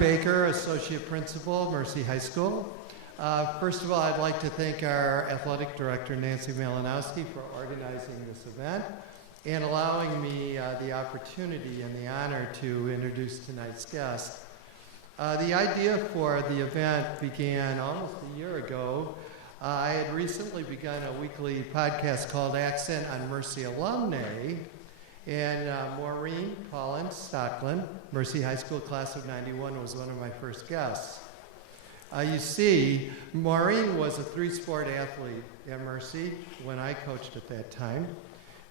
Baker, Associate Principal, Mercy High School. First of all, I'd like to thank our Athletic Director, Nancy Malinowski, for organizing this event and allowing me the opportunity and the honor to introduce tonight's guest. The idea for the event began almost a year ago. I had recently begun a weekly podcast called Accent on Mercy Alumni, and Maureen Paulin Stoecklein, Mercy High School class of '91, was one of my first guests. You see, Maureen was a three-sport athlete at Mercy when I coached at that time.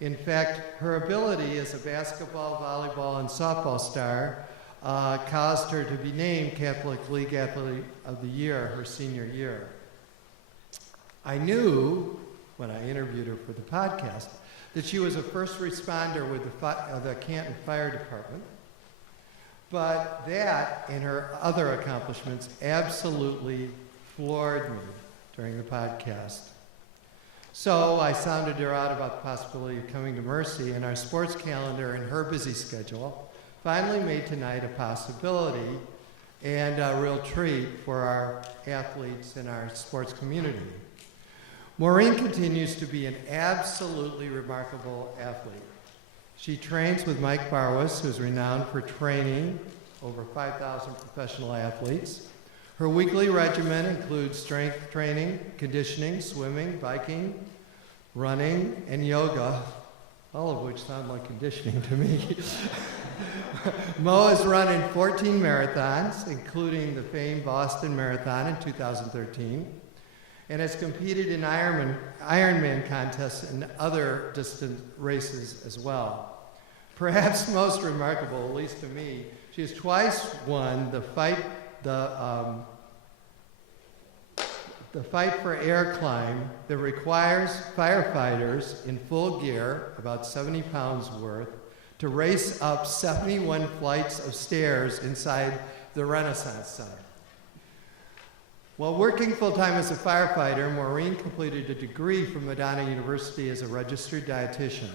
In fact, her ability as a basketball, volleyball, and softball star caused her to be named Catholic League Athlete of the Year her senior year. I knew, when I interviewed her for the podcast, that she was a first responder with the Canton Fire Department, but that and her other accomplishments absolutely floored me during the podcast. So I sounded her out about the possibility of coming to Mercy, and our sports calendar and her busy schedule finally made tonight a possibility and a real treat for our athletes and our sports community. Maureen continues to be an absolutely remarkable athlete. She trains with Mike Barwas, who's renowned for training over 5,000 professional athletes. Her weekly regimen includes strength training, conditioning, swimming, biking, running, and yoga, all of which sound like conditioning to me. Mo has run in 14 marathons, including the famed Boston Marathon in 2013. And has competed in Ironman contests and other distant races as well. Perhaps most remarkable, at least to me, she has twice won the fight for air climb that requires firefighters in full gear, about 70 pounds worth, to race up 71 flights of stairs inside the Renaissance Center. While working full-time as a firefighter, Maureen completed a degree from Madonna University as a registered dietitian.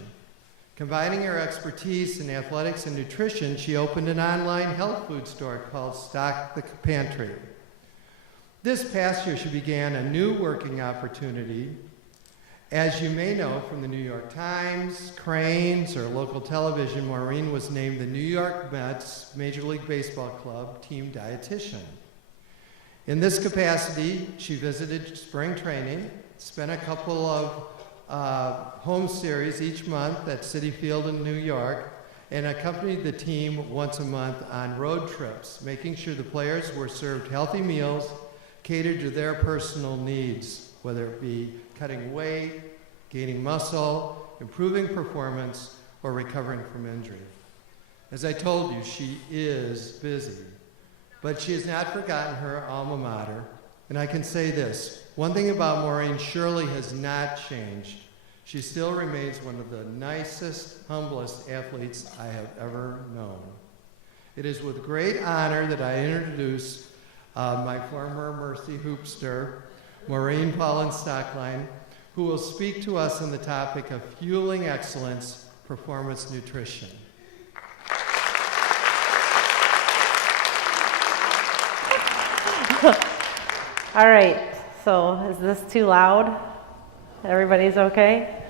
Combining her expertise in athletics and nutrition, she opened an online health food store called Stoeck The Pantry. This past year, she began a new working opportunity. As you may know from the New York Times, Cranes, or local television, Maureen was named the New York Mets Major League Baseball Club Team Dietitian. In this capacity, she visited spring training, spent a couple of home series each month at Citi Field in New York, and accompanied the team once a month on road trips, making sure the players were served healthy meals catered to their personal needs, whether it be cutting weight, gaining muscle, improving performance, or recovering from injury. As I told you, she is busy. But she has not forgotten her alma mater, and I can say this, one thing about Maureen surely has not changed. She still remains one of the nicest, humblest athletes I have ever known. It is with great honor that I introduce my former Mercy hoopster, Maureen Paulin Stoecklein, who will speak to us on the topic of fueling excellence, performance nutrition. All right, so is this too loud? Everybody's okay?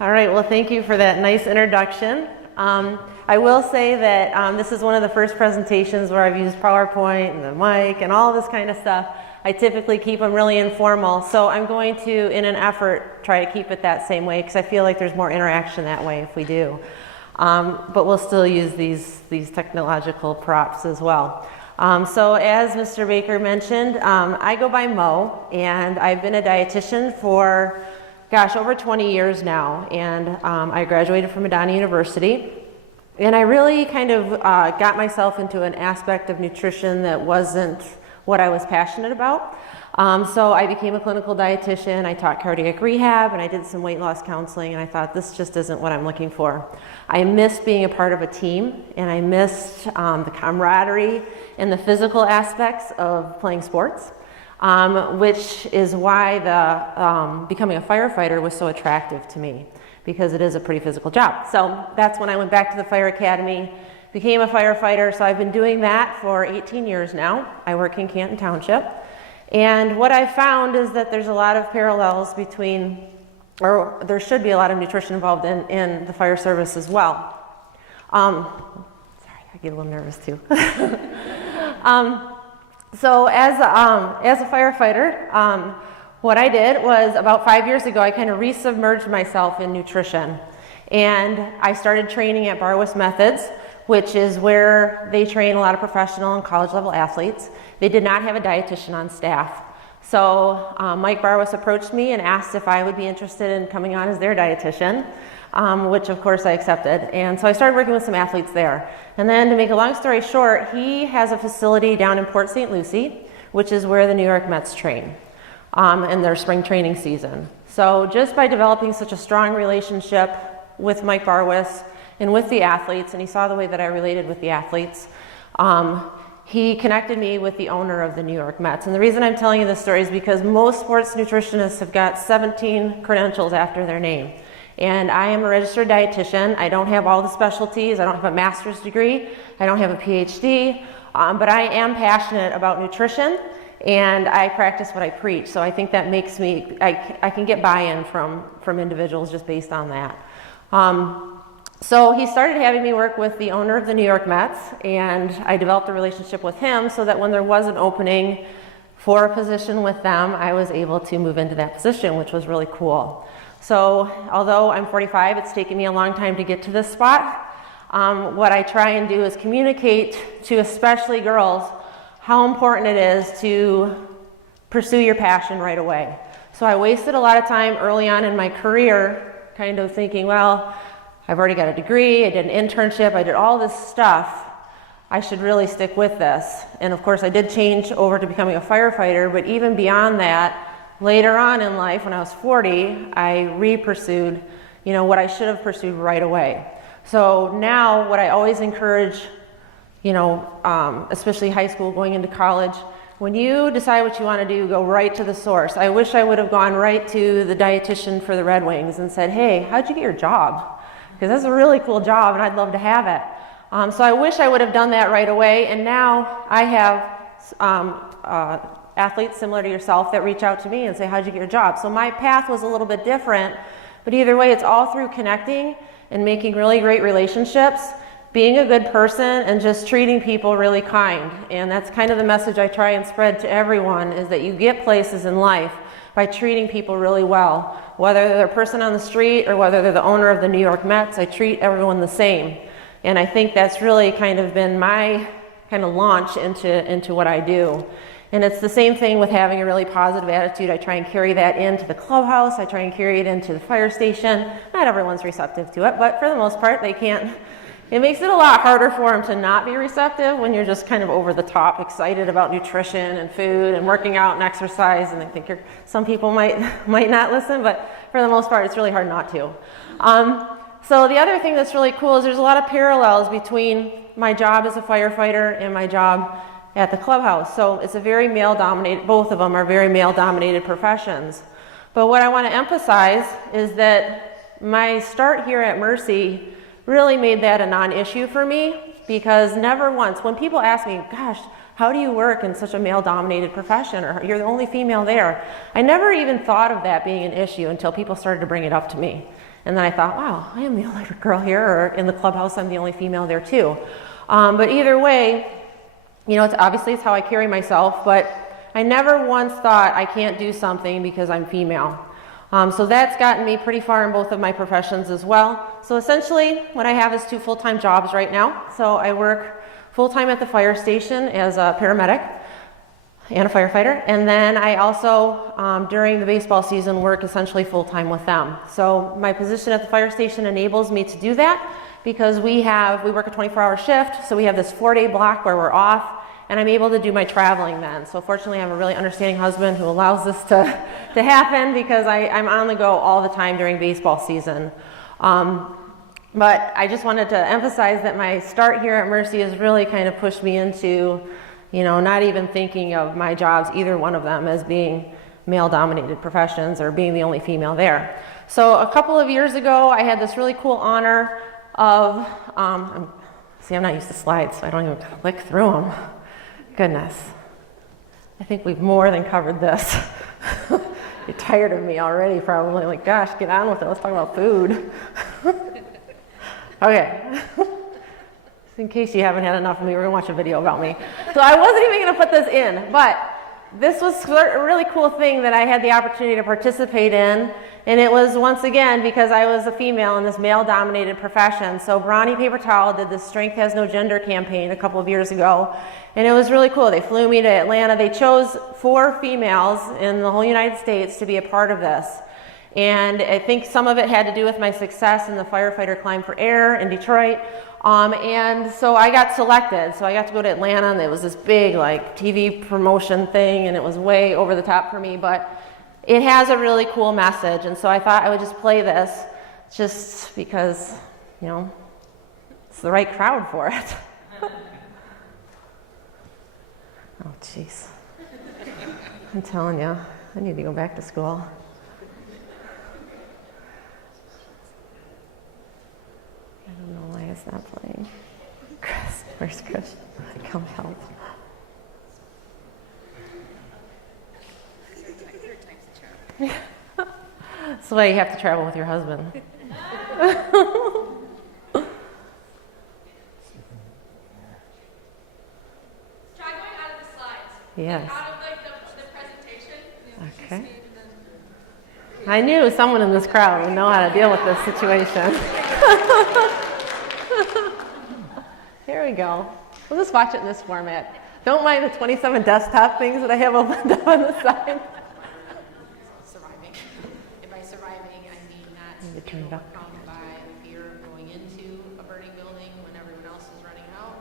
All right, well, thank you for that nice introduction. I will say that this is one of the first presentations where I've used PowerPoint and the mic and all this kind of stuff. I typically keep them really informal, so I'm going to, in an effort, try to keep it that same way because I feel like there's more interaction that way if we do. But we'll still use these technological props as well. So as Mr. Baker mentioned, I go by Mo, and I've been a dietitian for, over 20 years now, and I graduated from Madonna University, and I really kind of got myself into an aspect of nutrition that wasn't what I was passionate about. So I became a clinical dietitian, I taught cardiac rehab, and I did some weight loss counseling, and I thought this just isn't what I'm looking for. I missed being a part of a team, and I missed the camaraderie and the physical aspects of playing sports, which is why becoming a firefighter was so attractive to me, because it is a pretty physical job. So that's when I went back to the fire academy became a firefighter. So I've been doing that for 18 years now. I work in Canton Township. And what I found is that there's a lot of parallels between, or there should be a lot of nutrition involved in the fire service as well. Sorry, I get a little nervous too. So as a firefighter, what I did was about 5 years ago, I kind of resubmerged myself in nutrition. And I started training at Barwis Methods, which is where they train a lot of professional and college level athletes. They did not have a dietitian on staff. So Mike Barwis approached me and asked if I would be interested in coming on as their dietitian, which of course I accepted. And so I started working with some athletes there. And then to make a long story short, he has a facility down in Port St. Lucie, which is where the New York Mets train in their spring training season. So just by developing such a strong relationship with Mike Barwis and with the athletes, and he saw the way that I related with the athletes, he connected me with the owner of the New York Mets. And the reason I'm telling you this story is because most sports nutritionists have got 17 credentials after their name. And I am a registered dietitian. I don't have all the specialties. I don't have a master's degree. I don't have a PhD. But I am passionate about nutrition, and I practice what I preach. So I think that makes me, I can get buy-in from individuals just based on that. So he started having me work with the owner of the New York Mets, and I developed a relationship with him so that when there was an opening for a position with them, I was able to move into that position, which was really cool. So although I'm 45, it's taken me a long time to get to this spot. What I try and do is communicate to especially girls how important it is to pursue your passion right away. So I wasted a lot of time early on in my career kind of thinking, well, I've already got a degree, I did an internship, I did all this stuff, I should really stick with this. And of course I did change over to becoming a firefighter, but even beyond that, later on in life, when I was 40, I re-pursued, what I should have pursued right away. So now what I always encourage, especially high school, going into college, when you decide what you want to do, go right to the source. I wish I would have gone right to the dietitian for the Red Wings and said, hey, how'd you get your job? Because that's a really cool job and I'd love to have it. So I wish I would have done that right away. And now I have athletes similar to yourself that reach out to me and say, how'd you get your job? So my path was a little bit different, but either way, it's all through connecting and making really great relationships, being a good person, and just treating people really kind. And that's kind of the message I try and spread to everyone, is that you get places in life by treating people really well. Whether they're a person on the street or whether they're the owner of the New York Mets, I treat everyone the same. And I think that's really kind of been my kind of launch into what I do. And it's the same thing with having a really positive attitude. I try and carry that into the clubhouse. I try and carry it into the fire station. Not everyone's receptive to it, but for the most part, they can't. It makes it a lot harder for them to not be receptive when you're just kind of over the top, excited about nutrition and food and working out and exercise, and I think some people might not listen, but for the most part, it's really hard not to. So the other thing that's really cool is there's a lot of parallels between my job as a firefighter and my job at the clubhouse. So it's a very male-dominated, both of them are very male-dominated professions. But what I want to emphasize is that my start here at Mercy really made that a non-issue for me, because never once, when people ask me, gosh, how do you work in such a male-dominated profession, or you're the only female there, I never even thought of that being an issue until people started to bring it up to me. And then I thought, wow, I am the only girl here, or in the clubhouse, I'm the only female there too. But either way, it's how I carry myself, but I never once thought I can't do something because I'm female. So that's gotten me pretty far in both of my professions as well. So essentially, what I have is 2 full-time jobs right now. So I work full-time at the fire station as a paramedic and a firefighter. And then I also, during the baseball season, work essentially full-time with them. So my position at the fire station enables me to do that because we work a 24-hour shift. So we have this 4-day block where we're off, and I'm able to do my traveling then. So fortunately, I have a really understanding husband who allows this to happen, because I'm on the go all the time during baseball season. But I just wanted to emphasize that my start here at Mercy has really kind of pushed me into, not even thinking of my jobs, either one of them, as being male-dominated professions or being the only female there. So a couple of years ago, I had this really cool honor of, See, I'm not used to slides, so I don't even click through them. Goodness. I think we've more than covered this. You're tired of me already, probably. Like, gosh, get on with it. Let's talk about food. Okay. Just in case you haven't had enough of me, we're going to watch a video about me. So I wasn't even going to put this in, but this was a really cool thing that I had the opportunity to participate in. And it was, once again, because I was a female in this male-dominated profession. So Brawny Paper Towel did this Strength Has No Gender campaign a couple of years ago. And it was really cool. They flew me to Atlanta. They chose 4 females in the whole United States to be a part of this. And I think some of it had to do with my success in the firefighter climb for air in Detroit. And so I got selected. So I got to go to Atlanta, and it was this big like TV promotion thing, and it was way over the top for me. But it has a really cool message, and so I thought I would just play this just because, you know, it's the right crowd for it. Oh, jeez. I'm telling you, I need to go back to school. I don't know why it's not playing. Chris, where's Chris? Come help. That's why you have to travel with your husband. Try going out of the slides. Yes. Out of the presentation. Okay. I knew someone in this crowd would know how to deal with this situation. Here we go. We'll just watch it in this format. Don't mind the 27 desktop things that I have opened up on the side. Surviving. And by surviving, I mean not Need to turn being it up. overcome by fear of going into a burning building when everyone else is running out.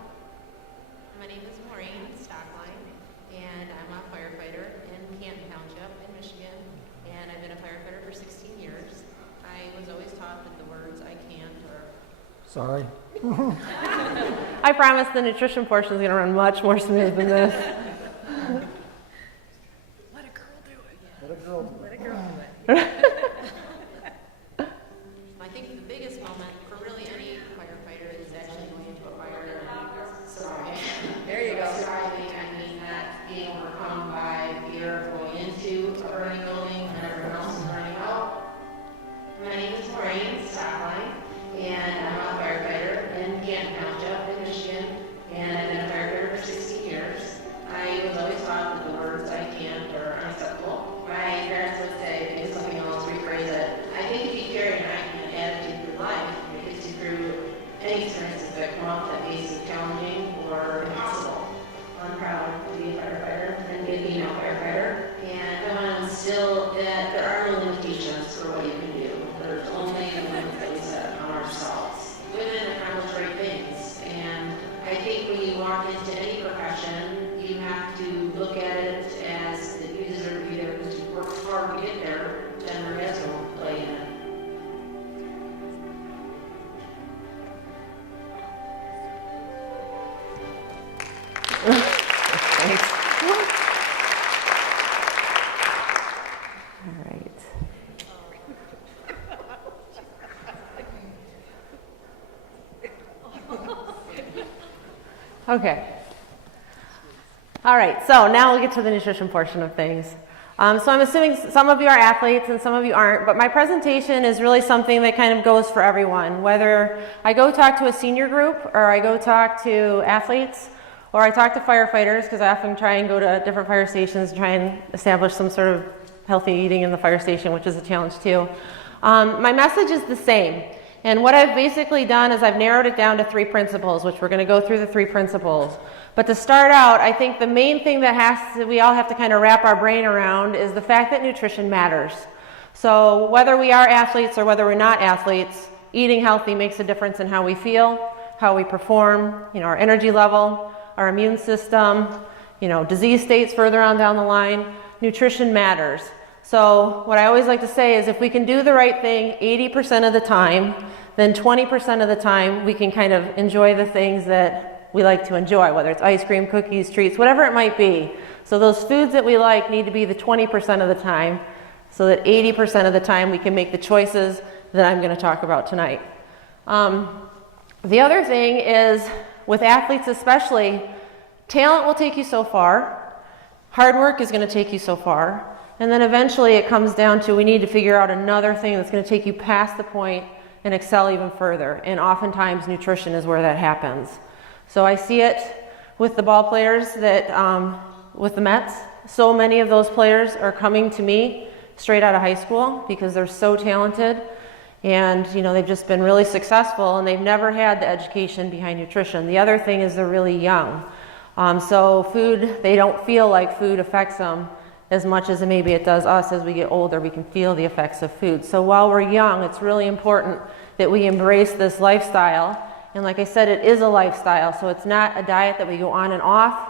My name is Maureen Stoecklein, and I'm a firefighter in Canton Township in Michigan, and I've been a firefighter for 16 years. I was always taught that the words I can't or Sorry. I promise the nutrition portion is going to run much more smooth than this. let a girl do it. Let a girl. Let a girl do it. I think the biggest moment for really any firefighter is actually going into a fire and surviving. There you go. Surviving, I mean not being overcome by fear of going into a burning building when everyone else is running out. My name is Maureen Stoecklein, and I'm a firefighter in Canton Township in Michigan, and I've been a firefighter for 16 years. I was always taught that the words I can't are unacceptable. My parents would say, do something else, rephrase it. I think if you carry an I can't attitude through life, it gets you through any experiences that come up that may seem challenging or impossible. I'm proud to be a firefighter and be a female firefighter, and I want to instill that there are no limitations for what you can do. There's only a limit that we set on ourselves. Women accomplish great things, and I think when you walk into any profession, you have to look at it as that you deserve to be there because you worked hard to get there, gender has no play in it. Thanks. All right. Okay. All right, so now we'll get to the nutrition portion of things. So I'm assuming some of you are athletes and some of you aren't, but my presentation is really something that kind of goes for everyone. Whether I go talk to a senior group, or I go talk to athletes, or I talk to firefighters, because I often try and go to different fire stations and try and establish some sort of healthy eating in the fire station, which is a challenge too. My message is the same. And what I've basically done is I've narrowed it down to 3 principles, which we're going to go through the 3 principles. But to start out, I think the main thing that we all have to kind of wrap our brain around is the fact that nutrition matters. So whether we are athletes or whether we're not athletes, eating healthy makes a difference in how we feel, how we perform, our energy level, our immune system, disease states further on down the line. Nutrition matters. So what I always like to say is if we can do the right thing 80% of the time, then 20% of the time we can kind of enjoy the things that we like to enjoy, whether it's ice cream, cookies, treats, whatever it might be. So those foods that we like need to be the 20% of the time, so that 80% of the time we can make the choices that I'm going to talk about tonight. The other thing is, with athletes especially, talent will take you so far, hard work is going to take you so far, and then eventually it comes down to we need to figure out another thing that's going to take you past the point and excel even further. And oftentimes nutrition is where that happens. So I see it with the ball players that, with the Mets, so many of those players are coming to me straight out of high school because they're so talented. And they've just been really successful and they've never had the education behind nutrition. The other thing is they're really young. So food, they don't feel like food affects them as much as maybe it does us. As we get older, we can feel the effects of food. So while we're young, it's really important that we embrace this lifestyle. And like I said, it is a lifestyle. So it's not a diet that we go on and off.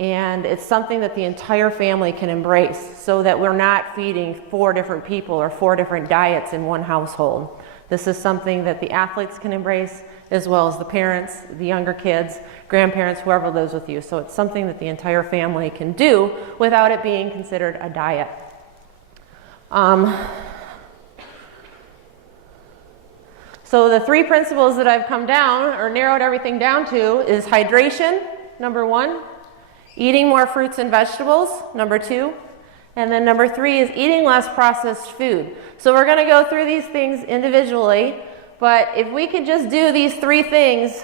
And it's something that the entire family can embrace so that we're not feeding 4 different people or 4 different diets in one household. This is something that the athletes can embrace as well as the parents, the younger kids, grandparents, whoever lives with you. So it's something that the entire family can do without it being considered a diet. So the 3 principles that I've come down or narrowed everything down to is hydration, number 1. Eating more fruits and vegetables, number 2. And then number 3 is eating less processed food. So we're going to go through these things individually, but if we could just do these 3 things,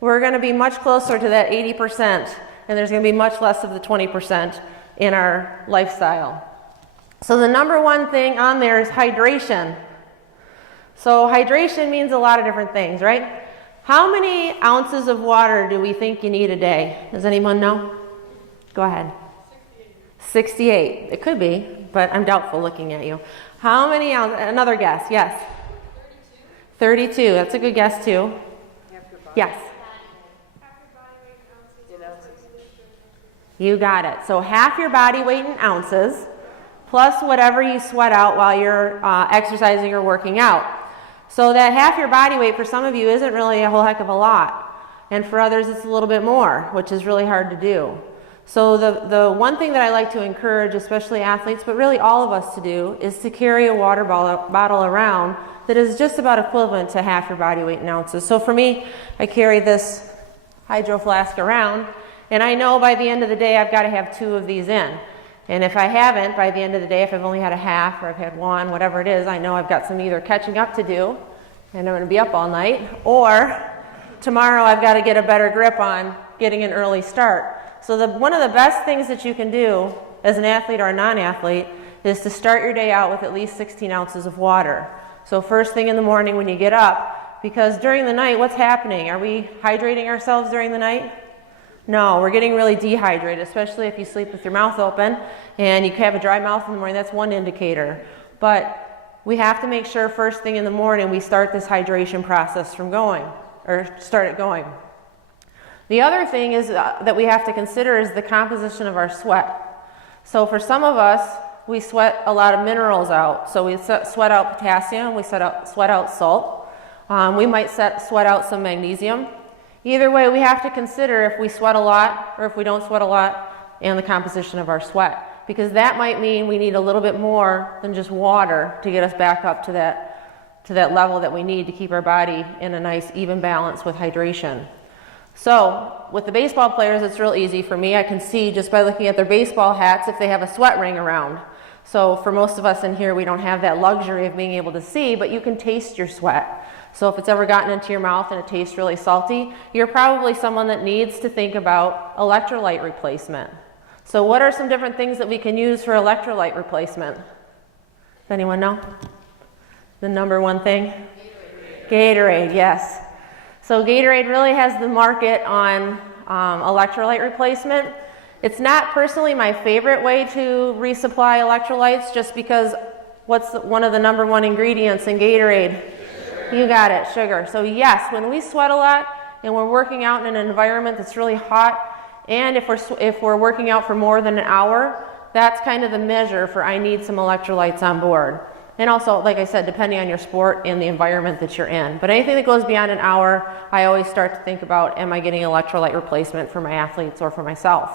we're going to be much closer to that 80%, and there's going to be much less of the 20% in our lifestyle. So the number 1 thing on there is hydration. So hydration means a lot of different things, right? How many ounces of water do we think you need a day? Does anyone know? Go ahead. 68. It could be, but I'm doubtful looking at you. How many ounces? Another guess. Yes. 32. That's a good guess too. Yes. You got it. So half your body weight in ounces, plus whatever you sweat out while you're exercising or working out. So that half your body weight for some of you isn't really a whole heck of a lot. And for others it's a little bit more, which is really hard to do. So the one thing that I like to encourage, especially athletes, but really all of us to do, is to carry a water bottle around that is just about equivalent to half your body weight in ounces. So for me, I carry this hydro flask around, and I know by the end of the day I've got to have 2 of these in. And if I haven't, by the end of the day, if I've only had a half or I've had 1, whatever it is, I know I've got some either catching up to do, and I'm going to be up all night, or tomorrow I've got to get a better grip on getting an early start. So one of the best things that you can do as an athlete or a non-athlete is to start your day out with at least 16 ounces of water. So first thing in the morning when you get up, because during the night, what's happening? Are we hydrating ourselves during the night? No, we're getting really dehydrated, especially if you sleep with your mouth open and you have a dry mouth in the morning. That's one indicator. But we have to make sure first thing in the morning we start this hydration process from going, or start it going. The other thing is that we have to consider is the composition of our sweat. So for some of us, we sweat a lot of minerals out. So we sweat out potassium, we sweat out salt. We might sweat out some magnesium. Either way, we have to consider if we sweat a lot or if we don't sweat a lot and the composition of our sweat. Because that might mean we need a little bit more than just water to get us back up to that level that we need to keep our body in a nice even balance with hydration. So with the baseball players, it's real easy for me. I can see just by looking at their baseball hats if they have a sweat ring around. So for most of us in here, we don't have that luxury of being able to see, but you can taste your sweat. So if it's ever gotten into your mouth and it tastes really salty, you're probably someone that needs to think about electrolyte replacement. So what are some different things that we can use for electrolyte replacement? Does anyone know? The number 1 thing? Gatorade, yes. So Gatorade really has the market on electrolyte replacement. It's not personally my favorite way to resupply electrolytes just because what's one of the number 1 ingredients in Gatorade? You got it, sugar. So yes, when we sweat a lot and we're working out in an environment that's really hot, and if we're working out for more than an hour, that's kind of the measure for I need some electrolytes on board. And also, like I said, depending on your sport and the environment that you're in. But anything that goes beyond an hour, I always start to think about, am I getting electrolyte replacement for my athletes or for myself?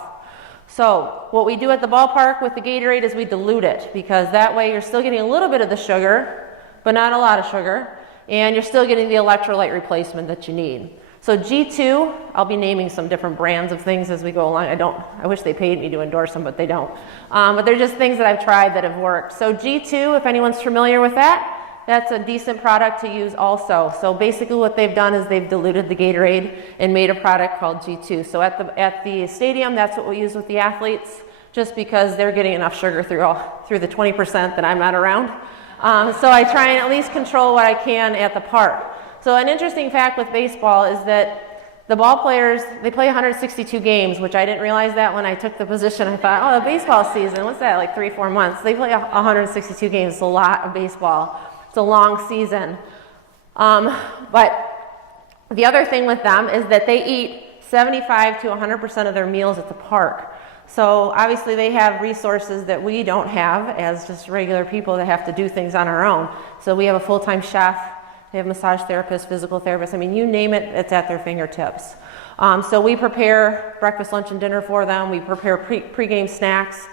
So what we do at the ballpark with the Gatorade is we dilute it, because that way you're still getting a little bit of the sugar, but not a lot of sugar. and you're still getting the electrolyte replacement that you need. So G2, I'll be naming some different brands of things as we go along. I wish they paid me to endorse them, but they don't. But they're just things that I've tried that have worked. So G2, if anyone's familiar with that, that's a decent product to use also. So basically what they've done is they've diluted the Gatorade and made a product called G2. So at the stadium, that's what we use with the athletes, just because they're getting enough sugar through the 20% that I'm not around. So I try and at least control what I can at the park. So an interesting fact with baseball is that the ball players, they play 162 games, which I didn't realize that when I took the position. I thought, oh, the baseball season, what's that, like 3-4 months? They play 162 games, it's a lot of baseball. It's a long season. But the other thing with them is that they eat 75 to 100% of their meals at the park. So obviously they have resources that we don't have as just regular people that have to do things on our own. So we have a full-time chef, they have massage therapists, physical therapists. I mean, you name it, it's at their fingertips. So we prepare breakfast, lunch, and dinner for them. We prepare pre-game snacks.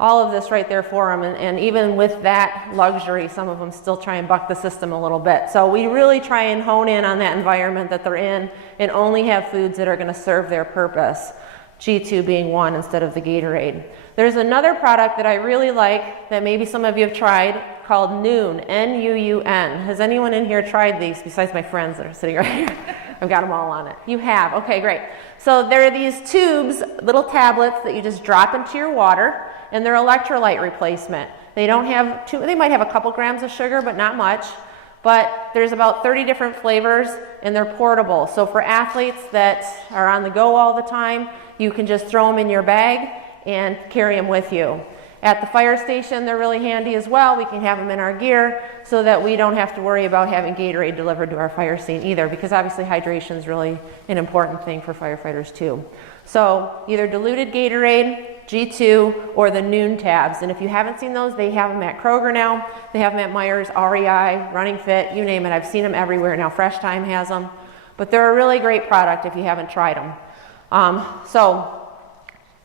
All of this right there for them, and even with that luxury, some of them still try and buck the system a little bit. So we really try and hone in on that environment that they're in and only have foods that are going to serve their purpose, G2 being one instead of the Gatorade. There's another product that I really like that maybe some of you have tried called Nuun, N-U-U-N. Has anyone in here tried these besides my friends that are sitting right here? I've got them all on it. You have, okay, great. So there are these tubes, little tablets that you just drop into your water, and they're electrolyte replacement. They don't have they might have a couple grams of sugar, but not much. But there's about 30 different flavors, and they're portable. So for athletes that are on the go all the time, you can just throw them in your bag and carry them with you. At the fire station, they're really handy as well. We can have them in our gear so that we don't have to worry about having Gatorade delivered to our fire scene either, because obviously hydration is really an important thing for firefighters too. So either diluted Gatorade, G2, or the Nuun tabs. And if you haven't seen those, they have them at Kroger now. They have them at Myers, REI, Running Fit, you name it. I've seen them everywhere now. Fresh Time has them. But they're a really great product if you haven't tried them. So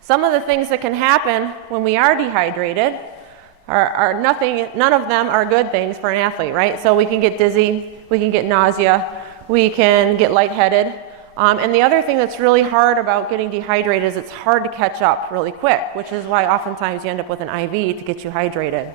some of the things that can happen when we are dehydrated none of them are good things for an athlete, right? So we can get dizzy, we can get nausea, we can get lightheaded. And the other thing that's really hard about getting dehydrated is it's hard to catch up really quick, which is why oftentimes you end up with an IV to get you hydrated.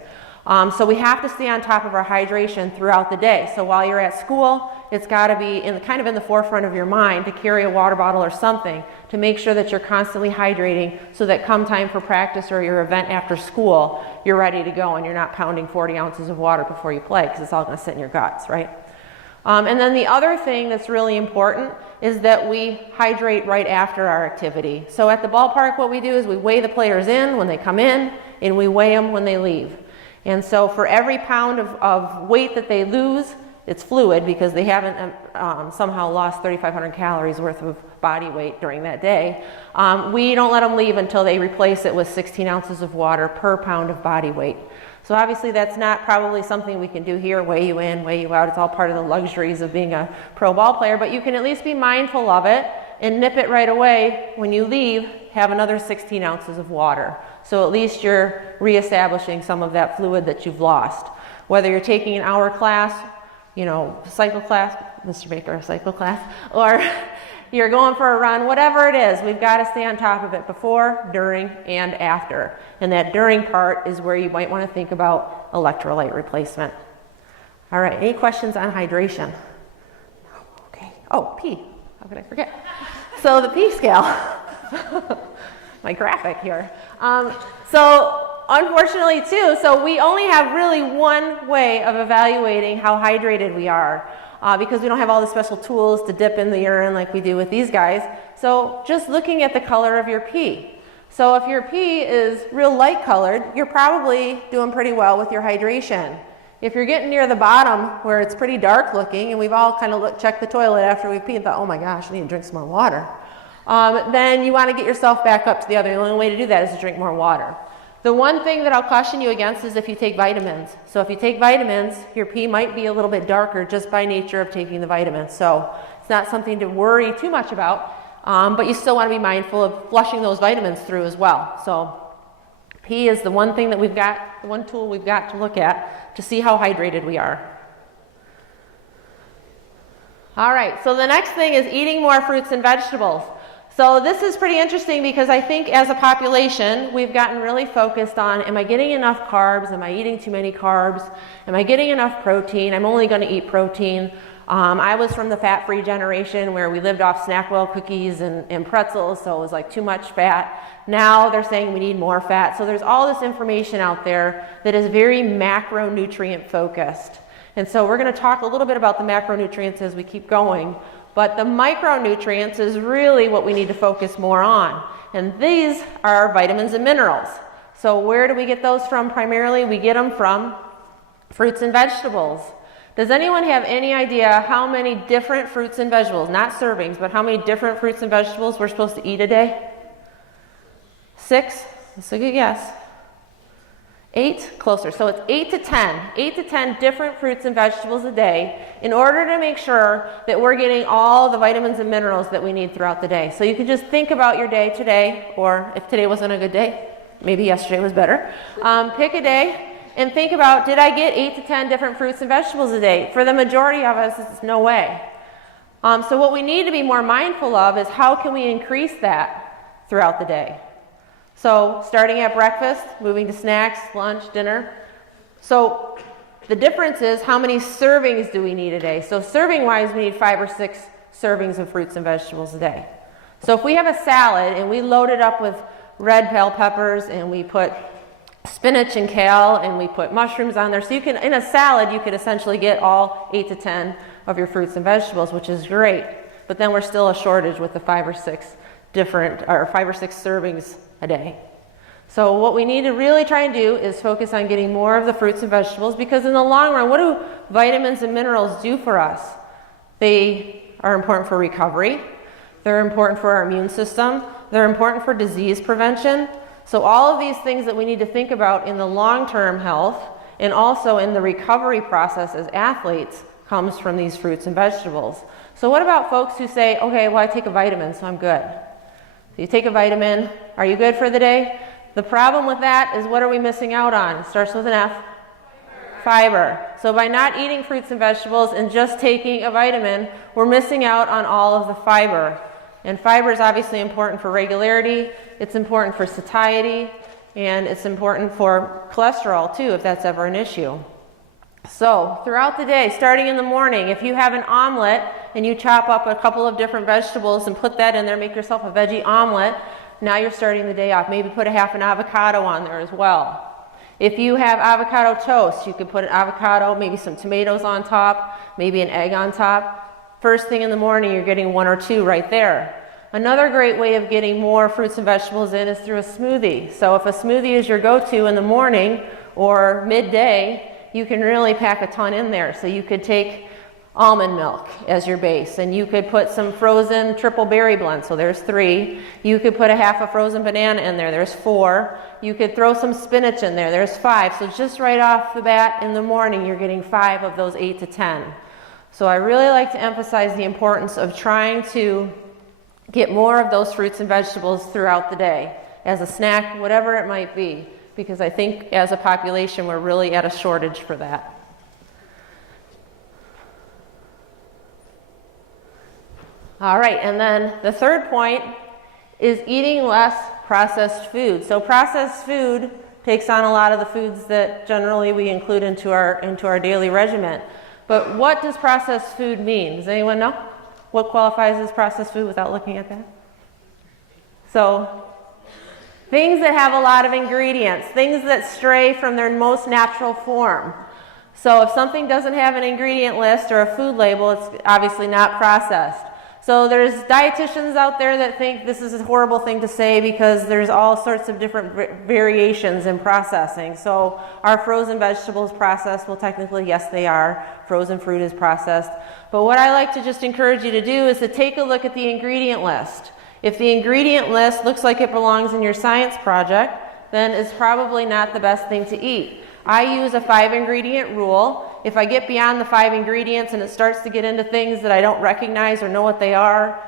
So we have to stay on top of our hydration throughout the day. So while you're at school, it's got to be kind of in the forefront of your mind to carry a water bottle or something to make sure that you're constantly hydrating so that come time for practice or your event after school, you're ready to go and you're not pounding 40 ounces of water before you play because it's all going to sit in your guts, right? And then the other thing that's really important is that we hydrate right after our activity. So at the ballpark, what we do is we weigh the players in when they come in and we weigh them when they leave. And so for every pound of weight that they lose, it's fluid because they haven't somehow lost 3,500 calories worth of body weight during that day. We don't let them leave until they replace it with 16 ounces of water per pound of body weight. So obviously that's not probably something we can do here, weigh you in, weigh you out. It's all part of the luxuries of being a pro ball player, but you can at least be mindful of it and nip it right away. When you leave, have another 16 ounces of water. So at least you're reestablishing some of that fluid that you've lost. Whether you're taking an hour class, cycle class, Mr. Baker, a cycle class, or you're going for a run, whatever it is, we've got to stay on top of it before, during, and after. And that during part is where you might want to think about electrolyte replacement. All right, any questions on hydration? Okay. Oh, P. How could I forget? So the P scale. My graphic here. So unfortunately too, so we only have really one way of evaluating how hydrated we are because we don't have all the special tools to dip in the urine like we do with these guys. So just looking at the color of your pee. So if your pee is real light colored, you're probably doing pretty well with your hydration. If you're getting near the bottom where it's pretty dark looking, and we've all kind of checked the toilet after we've peed and thought, oh my gosh, I need to drink some more water. Then you want to get yourself back up to the other. The only way to do that is to drink more water. The one thing that I'll caution you against is if you take vitamins. So if you take vitamins, your pee might be a little bit darker just by nature of taking the vitamins. So it's not something to worry too much about, but you still want to be mindful of flushing those vitamins through as well. So pee is the one thing that we've got, the one tool we've got to look at to see how hydrated we are. All right, so the next thing is eating more fruits and vegetables. So this is pretty interesting because I think as a population, we've gotten really focused on, am I getting enough carbs? Am I eating too many carbs? Am I getting enough protein? I'm only going to eat protein. I was from the fat-free generation where we lived off Snackwell cookies and pretzels, so it was like too much fat. Now they're saying we need more fat. So there's all this information out there that is very macronutrient focused. And so we're going to talk a little bit about the macronutrients as we keep going. But the micronutrients is really what we need to focus more on. And these are vitamins and minerals. So where do we get those from primarily? We get them from fruits and vegetables. Does anyone have any idea how many different fruits and vegetables, not servings, but how many different fruits and vegetables we're supposed to eat a day? 6? That's a good guess. 8? Closer. So it's 8 to 10. 8 to 10 different fruits and vegetables a day in order to make sure that we're getting all the vitamins and minerals that we need throughout the day. So you can just think about your day today, or if today wasn't a good day, maybe yesterday was better. Pick a day and think about, did I get 8 to 10 different fruits and vegetables a day? For the majority of us, it's no way. So what we need to be more mindful of is how can we increase that throughout the day? So starting at breakfast, moving to snacks, lunch, dinner. So the difference is how many servings do we need a day? So serving wise, we need 5 or 6 servings of fruits and vegetables a day. So if we have a salad and we load it up with red bell peppers and we put spinach and kale and we put mushrooms on there, so you can, in a salad, you could essentially get all 8 to 10 of your fruits and vegetables, which is great. But then we're still a shortage with the 5 or 6 servings a day. So what we need to really try and do is focus on getting more of the fruits and vegetables, because in the long run, what do vitamins and minerals do for us? They are important for recovery. They're important for our immune system. They're important for disease prevention. So all of these things that we need to think about in the long-term health and also in the recovery process as athletes comes from these fruits and vegetables. So what about folks who say, okay, well, I take a vitamin, so I'm good. So you take a vitamin, are you good for the day? The problem with that is, what are we missing out on? It starts with an F. Fiber. So by not eating fruits and vegetables and just taking a vitamin, we're missing out on all of the fiber. And fiber is obviously important for regularity, it's important for satiety, and it's important for cholesterol too, if that's ever an issue. So throughout the day, starting in the morning, if you have an omelet and you chop up a couple of different vegetables and put that in there, make yourself a veggie omelet, now you're starting the day off. Maybe put a half an avocado on there as well. If you have avocado toast, you could put an avocado, maybe some tomatoes on top, maybe an egg on top. First thing in the morning, you're getting 1 or 2 right there. Another great way of getting more fruits and vegetables in is through a smoothie. So if a smoothie is your go-to in the morning or midday, you can really pack a ton in there. So you could take almond milk as your base, and you could put some frozen triple berry blend, so there's 3. You could put a half a frozen banana in there, there's 4. You could throw some spinach in there, there's 5. So just right off the bat in the morning, you're getting 5 of those 8 to 10. So I really like to emphasize the importance of trying to get more of those fruits and vegetables throughout the day, as a snack, whatever it might be, because I think as a population we're really at a shortage for that. All right, and then the third point is eating less processed food. So processed food takes on a lot of the foods that generally we include into our daily regimen. But what does processed food mean? Does anyone know? What qualifies as processed food without looking at that? So things that have a lot of ingredients, things that stray from their most natural form. So if something doesn't have an ingredient list or a food label, it's obviously not processed. So there's dietitians out there that think this is a horrible thing to say because there's all sorts of different variations in processing. So are frozen vegetables processed? Well, technically, yes, they are. Frozen fruit is processed. But what I like to just encourage you to do is to take a look at the ingredient list. If the ingredient list looks like it belongs in your science project, then it's probably not the best thing to eat. I use a 5-ingredient rule. If I get beyond the 5 ingredients and it starts to get into things that I don't recognize or know what they are,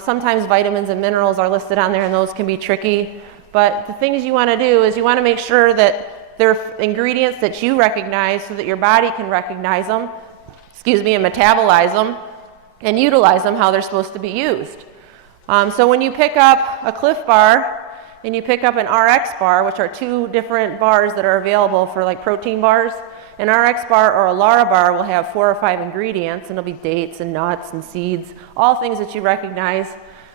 sometimes vitamins and minerals are listed on there and those can be tricky. But the things you want to do is you want to make sure that they're ingredients that you recognize so that your body can recognize them, and metabolize them. and utilize them how they're supposed to be used. So when you pick up a Cliff Bar and you pick up an RX bar, which are two different bars that are available for like protein bars, an RX bar or a Lara bar will have 4 or 5 ingredients, and it'll be dates and nuts and seeds, all things that you recognize.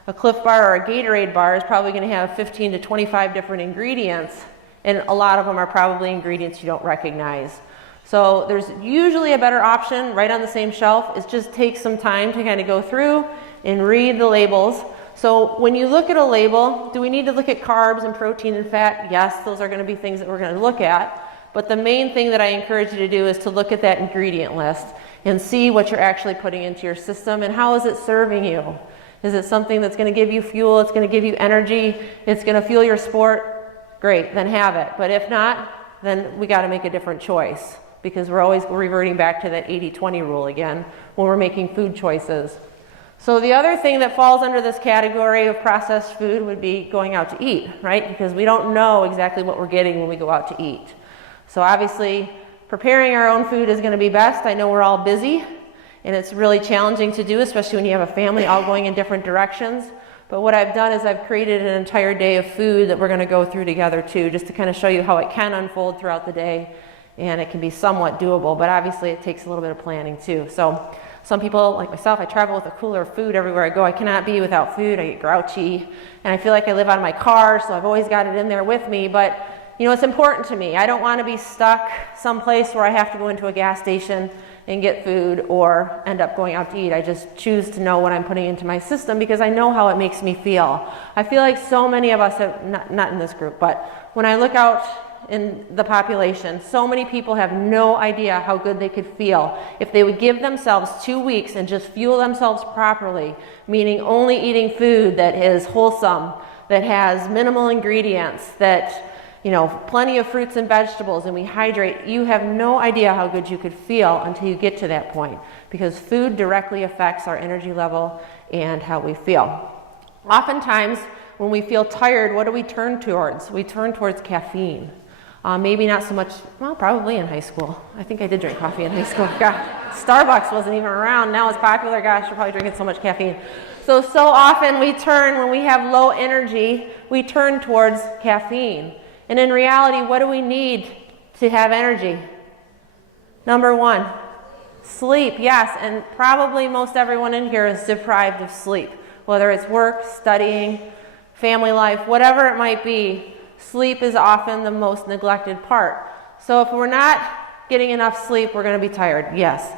A Cliff Bar or a Gatorade bar is probably going to have 15 to 25 different ingredients, and a lot of them are probably ingredients you don't recognize. So there's usually a better option right on the same shelf. It just takes some time to kind of go through and read the labels. So when you look at a label, do we need to look at carbs and protein and fat? Yes, those are going to be things that we're going to look at. But the main thing that I encourage you to do is to look at that ingredient list and see what you're actually putting into your system and how is it serving you. Is it something that's going to give you fuel, it's going to give you energy, it's going to fuel your sport? Great, then have it. But if not, then we got to make a different choice, because we're always reverting back to that 80-20 rule again when we're making food choices. So the other thing that falls under this category of processed food would be going out to eat, right? Because we don't know exactly what we're getting when we go out to eat. So obviously, preparing our own food is going to be best. I know we're all busy, and it's really challenging to do, especially when you have a family all going in different directions. But what I've done is I've created an entire day of food that we're going to go through together too, just to kind of show you how it can unfold throughout the day, and it can be somewhat doable, but obviously it takes a little bit of planning too. So some people, like myself, I travel with a cooler of food everywhere I go. I cannot be without food. I get grouchy, and I feel like I live out of my car, so I've always got it in there with me. But you know, it's important to me. I don't want to be stuck someplace where I have to go into a gas station and get food or end up going out to eat. I just choose to know what I'm putting into my system because I know how it makes me feel. I feel like so many of us have, not in this group, but when I look out in the population, so many people have no idea how good they could feel if they would give themselves 2 weeks and just fuel themselves properly, meaning only eating food that is wholesome, that has minimal ingredients, that you know, plenty of fruits and vegetables, and we hydrate. You have no idea how good you could feel until you get to that point, because food directly affects our energy level and how we feel. Oftentimes, when we feel tired, what do we turn towards? We turn towards caffeine. Maybe not so much, well, probably in high school. I think I did drink coffee in high school. God, Starbucks wasn't even around. Now it's popular. Gosh, you're probably drinking so much caffeine. So often we turn, when we have low energy, we turn towards caffeine. And in reality, what do we need to have energy? Number 1, sleep. Yes, and probably most everyone in here is deprived of sleep. Whether it's work, studying, family life, whatever it might be, sleep is often the most neglected part. So if we're not getting enough sleep, we're going to be tired, yes.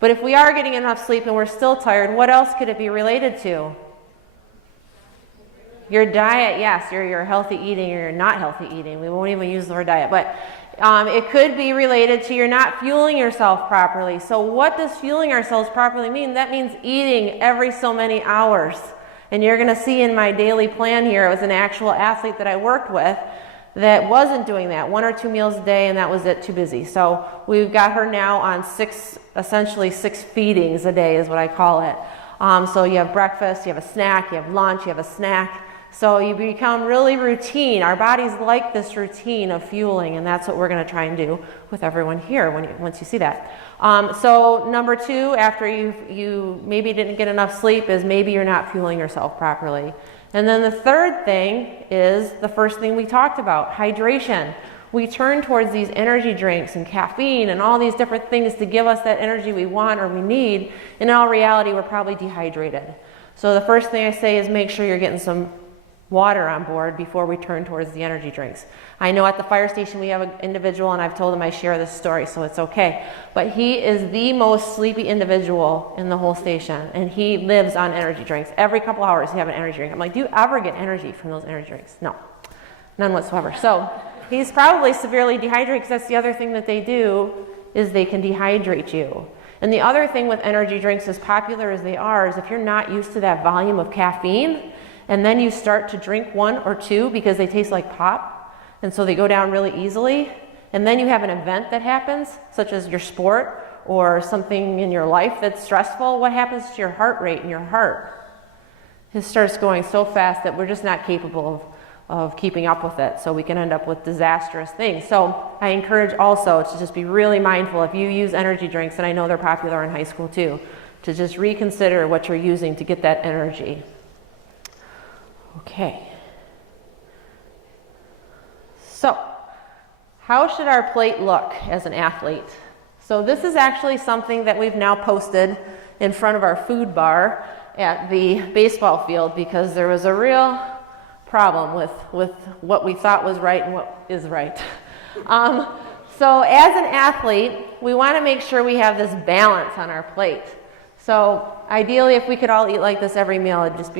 But if we are getting enough sleep and we're still tired, what else could it be related to? Your diet, yes, your healthy eating or your not healthy eating. We won't even use the word diet, but it could be related to you're not fueling yourself properly. So what does fueling ourselves properly mean? That means eating every so many hours. And you're going to see in my daily plan here, it was an actual athlete that I worked with that wasn't doing that, 1 or 2 meals a day, and that was it, too busy. So we've got her now on essentially 6 feedings a day is what I call it. So you have breakfast, you have a snack, you have lunch, you have a snack. So you become really routine. Our bodies like this routine of fueling, and that's what we're going to try and do with everyone here once you see that. So number 2, after you maybe didn't get enough sleep, is maybe you're not fueling yourself properly. And then the third thing is the first thing we talked about, hydration. We turn towards these energy drinks and caffeine and all these different things to give us that energy we want or we need. And in all reality, we're probably dehydrated. So the first thing I say is make sure you're getting some water on board before we turn towards the energy drinks. I know at the fire station we have an individual, and I've told him I share this story, so it's okay. But he is the most sleepy individual in the whole station, and he lives on energy drinks. Every couple hours he have an energy drink. I'm like, do you ever get energy from those energy drinks? No, none whatsoever. So he's probably severely dehydrated, because that's the other thing that they do, is they can dehydrate you. And the other thing with energy drinks, as popular as they are, is if you're not used to that volume of caffeine, and then you start to drink 1 or 2 because they taste like pop, and so they go down really easily, and then you have an event that happens, such as your sport or something in your life that's stressful, what happens to your heart rate and your heart? It starts going so fast that we're just not capable of keeping up with it, so we can end up with disastrous things. So I encourage also to just be really mindful if you use energy drinks, and I know they're popular in high school too, to just reconsider what you're using to get that energy. Okay. So, how should our plate look as an athlete? So this is actually something that we've now posted in front of our food bar at the baseball field because there was a real problem with what we thought was right and what is right. So as an athlete, we want to make sure we have this balance on our plate. So ideally, if we could all eat like this every meal, it'd just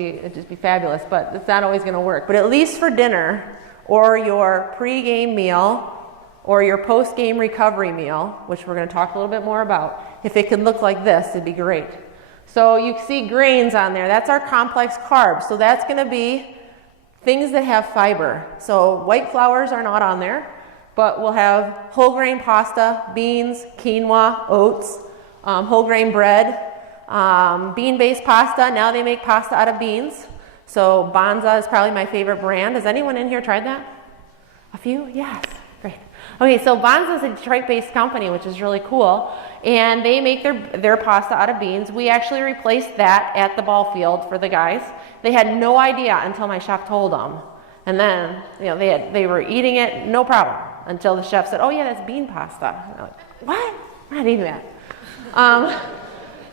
be fabulous, but it's not always going to work. But at least for dinner, or your pre-game meal, or your post-game recovery meal, which we're going to talk a little bit more about, if it could look like this, it'd be great. So you see grains on there. That's our complex carbs. So that's going to be things that have fiber. So white flours are not on there, but we'll have whole grain pasta, beans, quinoa, oats, whole grain bread, bean-based pasta. Now they make pasta out of beans. So Banza is probably my favorite brand. Has anyone in here tried that? A few? Yes. Great. Okay, so Banza is a Detroit-based company, which is really cool. And they make their pasta out of beans. We actually replaced that at the ball field for the guys. They had no idea until my chef told them. And then, they were eating it, no problem, until the chef said, oh yeah, that's bean pasta. And I'm like, what? I'm not eating that.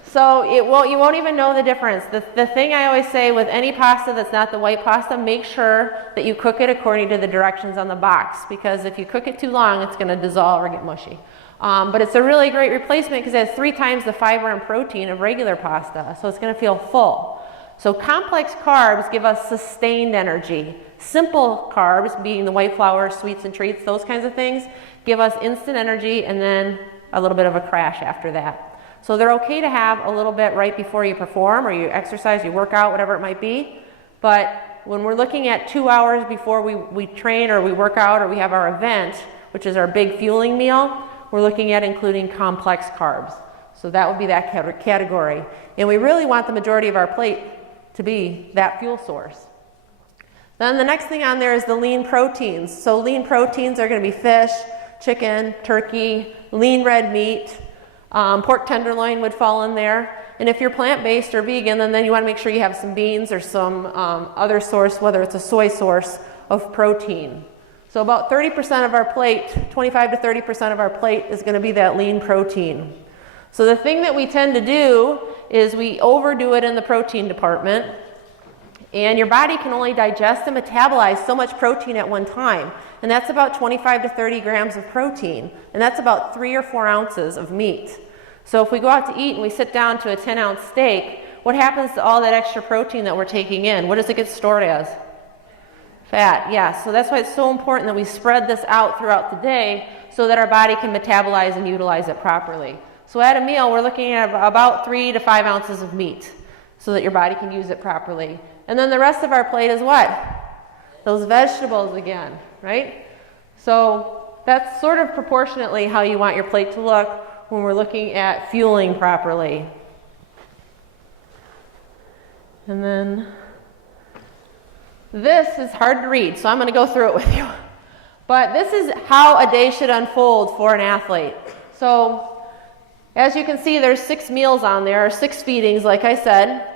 So you won't even know the difference. The thing I always say with any pasta that's not the white pasta, make sure that you cook it according to the directions on the box, because if you cook it too long, it's going to dissolve or get mushy. But it's a really great replacement because it has 3 times the fiber and protein of regular pasta, so it's going to feel full. So complex carbs give us sustained energy. Simple carbs, being the white flour, sweets and treats, those kinds of things, give us instant energy and then a little bit of a crash after that. So they're okay to have a little bit right before you perform or you exercise, you work out, whatever it might be. But when we're looking at 2 hours before we train or we work out or we have our event, which is our big fueling meal, we're looking at including complex carbs. So that would be that category. And we really want the majority of our plate to be that fuel source. Then the next thing on there is the lean proteins. So lean proteins are going to be fish, chicken, turkey, lean red meat. Pork tenderloin would fall in there. And if you're plant-based or vegan, then you want to make sure you have some beans or some other source, whether it's a soy source of protein. So about 30% of our plate, 25 to 30% of our plate is going to be that lean protein. So the thing that we tend to do is we overdo it in the protein department, and your body can only digest and metabolize so much protein at one time. And that's about 25 to 30 grams of protein. And that's about 3 or 4 ounces of meat. So if we go out to eat and we sit down to a 10-ounce steak, what happens to all that extra protein that we're taking in? What does it get stored as? Fat, yes. So that's why it's so important that we spread this out throughout the day so that our body can metabolize and utilize it properly. So at a meal, we're looking at about 3 to 5 ounces of meat so that your body can use it properly. And then the rest of our plate is what? Those vegetables again, right? So that's sort of proportionately how you want your plate to look when we're looking at fueling properly. And then this is hard to read, so I'm going to go through it with you. But this is how a day should unfold for an athlete. So as you can see, there's 6 meals on there, or 6 feedings, like I said.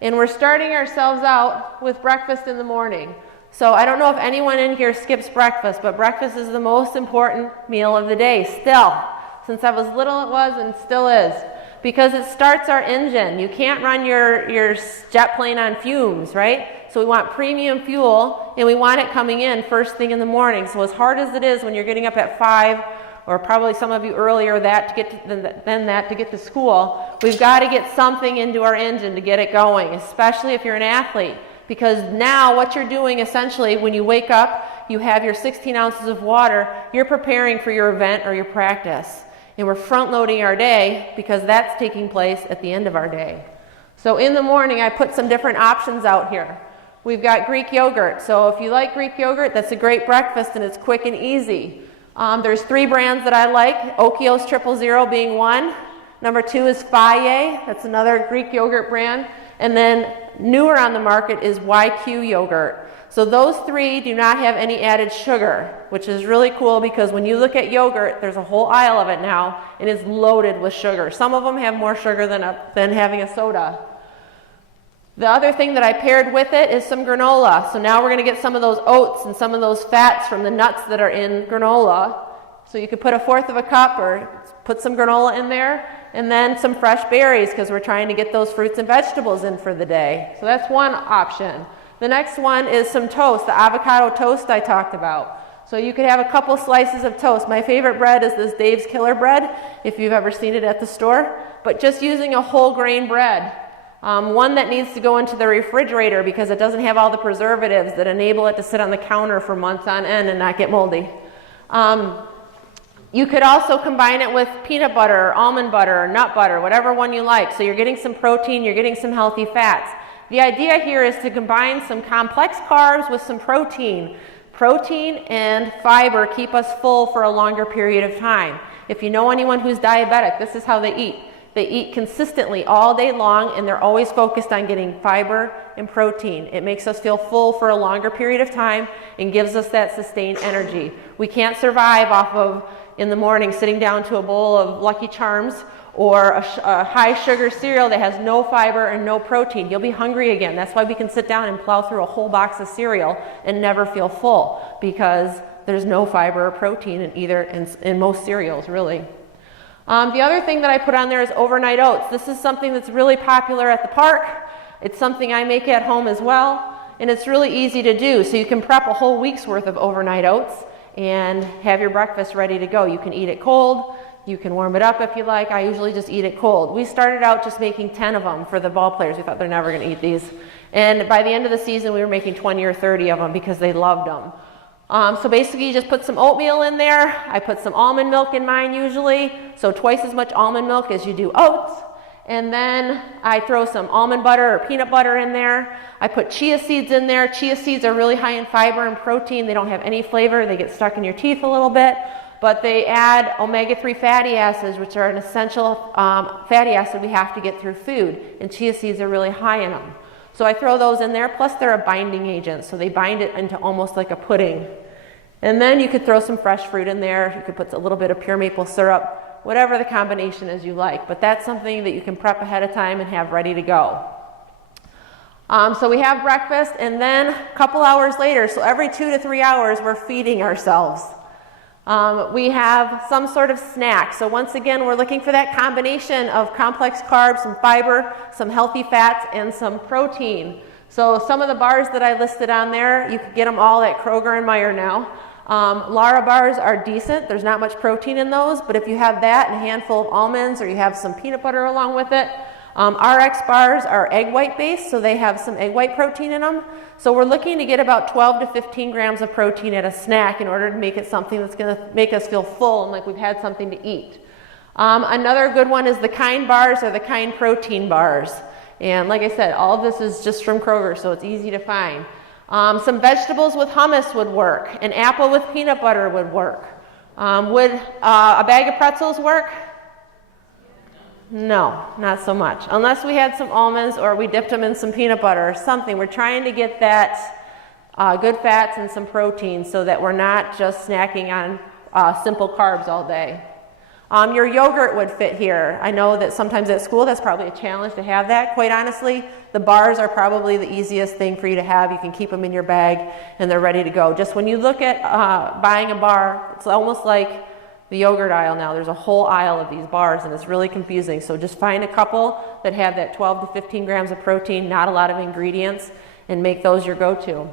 And we're starting ourselves out with breakfast in the morning. So I don't know if anyone in here skips breakfast, but breakfast is the most important meal of the day, still. Since I was little it was and still is. Because it starts our engine. You can't run your jet plane on fumes, right? So we want premium fuel, and we want it coming in first thing in the morning. So as hard as it is when you're getting up at 5, or probably some of you earlier than that to get to school, we've got to get something into our engine to get it going, especially if you're an athlete. Because now what you're doing essentially when you wake up, you have your 16 ounces of water, you're preparing for your event or your practice. And we're front loading our day because that's taking place at the end of our day. So in the morning, I put some different options out here. We've got Greek yogurt. So if you like Greek yogurt, that's a great breakfast and it's quick and easy. There's 3 brands that I like, Okios 000 being one. Number 2 is Faye, that's another Greek yogurt brand. And then newer on the market is YQ yogurt. So those three do not have any added sugar, which is really cool because when you look at yogurt, there's a whole aisle of it now, and it's loaded with sugar. Some of them have more sugar than having a soda. The other thing that I paired with it is some granola. So now we're going to get some of those oats and some of those fats from the nuts that are in granola. So you could put 1/4 of a cup or put some granola in there, and then some fresh berries because we're trying to get those fruits and vegetables in for the day. So that's one option. The next one is some toast, the avocado toast I talked about. So you could have a couple slices of toast. My favorite bread is this Dave's Killer bread, if you've ever seen it at the store, but just using a whole grain bread. One that needs to go into the refrigerator because it doesn't have all the preservatives that enable it to sit on the counter for months on end and not get moldy. You could also combine it with peanut butter, or almond butter, or nut butter, whatever one you like. So you're getting some protein, you're getting some healthy fats. The idea here is to combine some complex carbs with some protein. Protein and fiber keep us full for a longer period of time. If you know anyone who's diabetic, this is how they eat. They eat consistently all day long, and they're always focused on getting fiber and protein. It makes us feel full for a longer period of time and gives us that sustained energy. We can't survive off of, in the morning, sitting down to a bowl of Lucky Charms or a high sugar cereal that has no fiber and no protein. You'll be hungry again. That's why we can sit down and plow through a whole box of cereal and never feel full, because there's no fiber or protein in most cereals, really. The other thing that I put on there is overnight oats. This is something that's really popular at the park. It's something I make at home as well, and it's really easy to do. So you can prep a whole week's worth of overnight oats and have your breakfast ready to go. You can eat it cold. You can warm it up if you like. I usually just eat it cold. We started out just making 10 of them for the ball players. We thought they're never going to eat these. And by the end of the season, we were making 20 or 30 of them because they loved them. So basically, you just put some oatmeal in there. I put some almond milk in mine usually, so twice as much almond milk as you do oats. And then I throw some almond butter or peanut butter in there. I put chia seeds in there. Chia seeds are really high in fiber and protein. They don't have any flavor. They get stuck in your teeth a little bit. But they add omega-3 fatty acids, which are an essential fatty acid we have to get through food. And chia seeds are really high in them. So I throw those in there, plus they're a binding agent. So they bind it into almost like a pudding. And then you could throw some fresh fruit in there. You could put a little bit of pure maple syrup, whatever the combination is you like. But that's something that you can prep ahead of time and have ready to go. So we have breakfast, and then a couple hours later, so every 2 to 3 hours, we're feeding ourselves. We have some sort of snack. So once again, we're looking for that combination of complex carbs, some fiber, some healthy fats, and some protein. So some of the bars that I listed on there, you can get them all at Kroger and Meijer now. Lara bars are decent. There's not much protein in those, but if you have that and a handful of almonds, or you have some peanut butter along with it. RX bars are egg white based, so they have some egg white protein in them. So we're looking to get about 12 to 15 grams of protein at a snack in order to make it something that's going to make us feel full and like we've had something to eat. Another good one is the Kind bars or the Kind protein bars. And like I said, all of this is just from Kroger, so it's easy to find. Some vegetables with hummus would work. An apple with peanut butter would work. Would a bag of pretzels work? No, not so much. Unless we had some almonds or we dipped them in some peanut butter or something. We're trying to get that good fats and some protein so that we're not just snacking on simple carbs all day. Your yogurt would fit here. I know that sometimes at school that's probably a challenge to have that. Quite honestly, the bars are probably the easiest thing for you to have. You can keep them in your bag and they're ready to go. Just when you look at buying a bar, it's almost like the yogurt aisle now. There's a whole aisle of these bars and it's really confusing. So just find a couple that have that 12 to 15 grams of protein, not a lot of ingredients, and make those your go-to.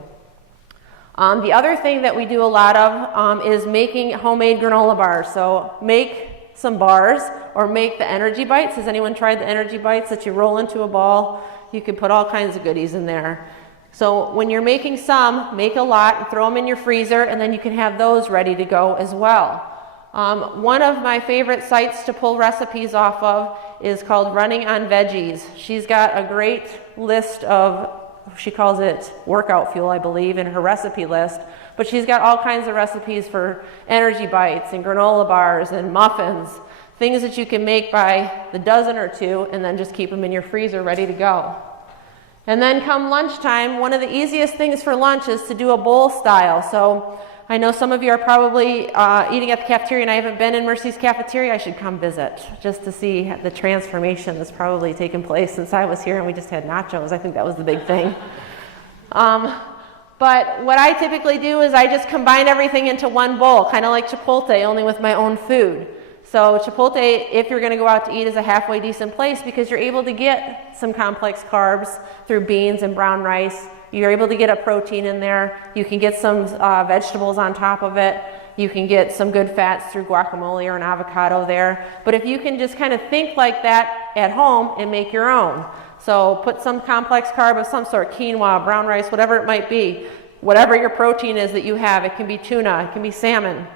The other thing that we do a lot of is making homemade granola bars. So make some bars or make the energy bites. Has anyone tried the energy bites that you roll into a ball? You can put all kinds of goodies in there. So when you're making some, make a lot and throw them in your freezer, and then you can have those ready to go as well. One of my favorite sites to pull recipes off of is called Running on Veggies. She's got a great list of, she calls it workout fuel, I believe, in her recipe list. But she's got all kinds of recipes for energy bites and granola bars and muffins, things that you can make by the dozen or two and then just keep them in your freezer ready to go. And then come lunchtime, one of the easiest things for lunch is to do a bowl style. So I know some of you are probably eating at the cafeteria, and I haven't been in Mercy's cafeteria. I should come visit just to see the transformation that's probably taken place since I was here and we just had nachos. I think that was the big thing. But what I typically do is I just combine everything into one bowl, kind of like Chipotle, only with my own food. So Chipotle, if you're going to go out to eat, is a halfway decent place because you're able to get some complex carbs through beans and brown rice. You're able to get a protein in there. You can get some vegetables on top of it. You can get some good fats through guacamole or an avocado there. But if you can just kind of think like that at home and make your own. So put some complex carb of some sort, quinoa, brown rice, whatever it might be. Whatever your protein is that you have. It can be tuna, it can be salmon,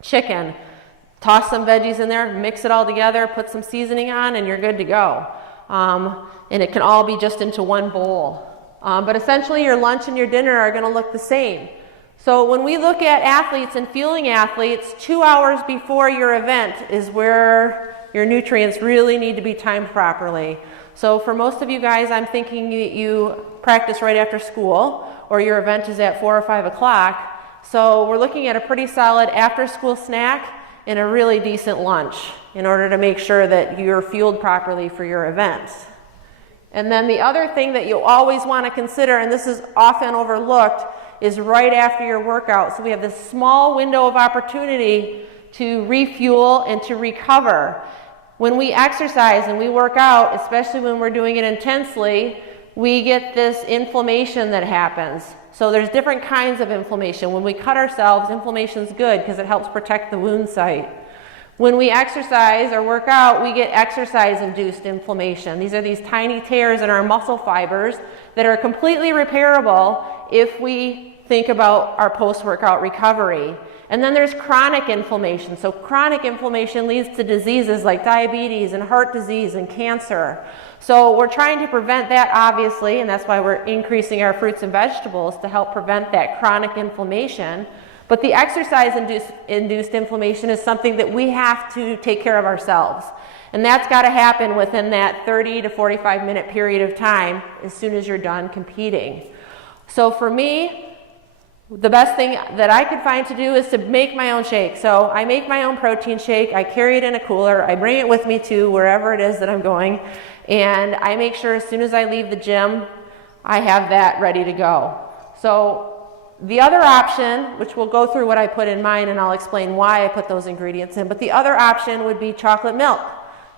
chicken. Toss some veggies in there, mix it all together, put some seasoning on, and you're good to go. And it can all be just into one bowl. But essentially your lunch and your dinner are going to look the same. So when we look at athletes and fueling athletes, 2 hours before your event is where your nutrients really need to be timed properly. So for most of you guys, I'm thinking that you practice right after school, or your event is at 4 or 5 o'clock. So we're looking at a pretty solid after-school snack and a really decent lunch in order to make sure that you're fueled properly for your events. And then the other thing that you'll always want to consider, and this is often overlooked, is right after your workout. So we have this small window of opportunity to refuel and to recover. When we exercise and we work out, especially when we're doing it intensely, we get this inflammation that happens. So there's different kinds of inflammation. When we cut ourselves, inflammation is good because it helps protect the wound site. When we exercise or work out, we get exercise-induced inflammation. These are these tiny tears in our muscle fibers that are completely repairable if we think about our post-workout recovery. And then there's chronic inflammation. So chronic inflammation leads to diseases like diabetes and heart disease and cancer. So we're trying to prevent that, obviously, and that's why we're increasing our fruits and vegetables to help prevent that chronic inflammation. But the exercise-induced inflammation is something that we have to take care of ourselves. And that's got to happen within that 30 to 45 minute period of time as soon as you're done competing. So for me, the best thing that I could find to do is to make my own shake. So I make my own protein shake. I carry it in a cooler. I bring it with me to wherever it is that I'm going. And I make sure as soon as I leave the gym, I have that ready to go. So the other option, which we'll go through what I put in mine and I'll explain why I put those ingredients in, but the other option would be chocolate milk.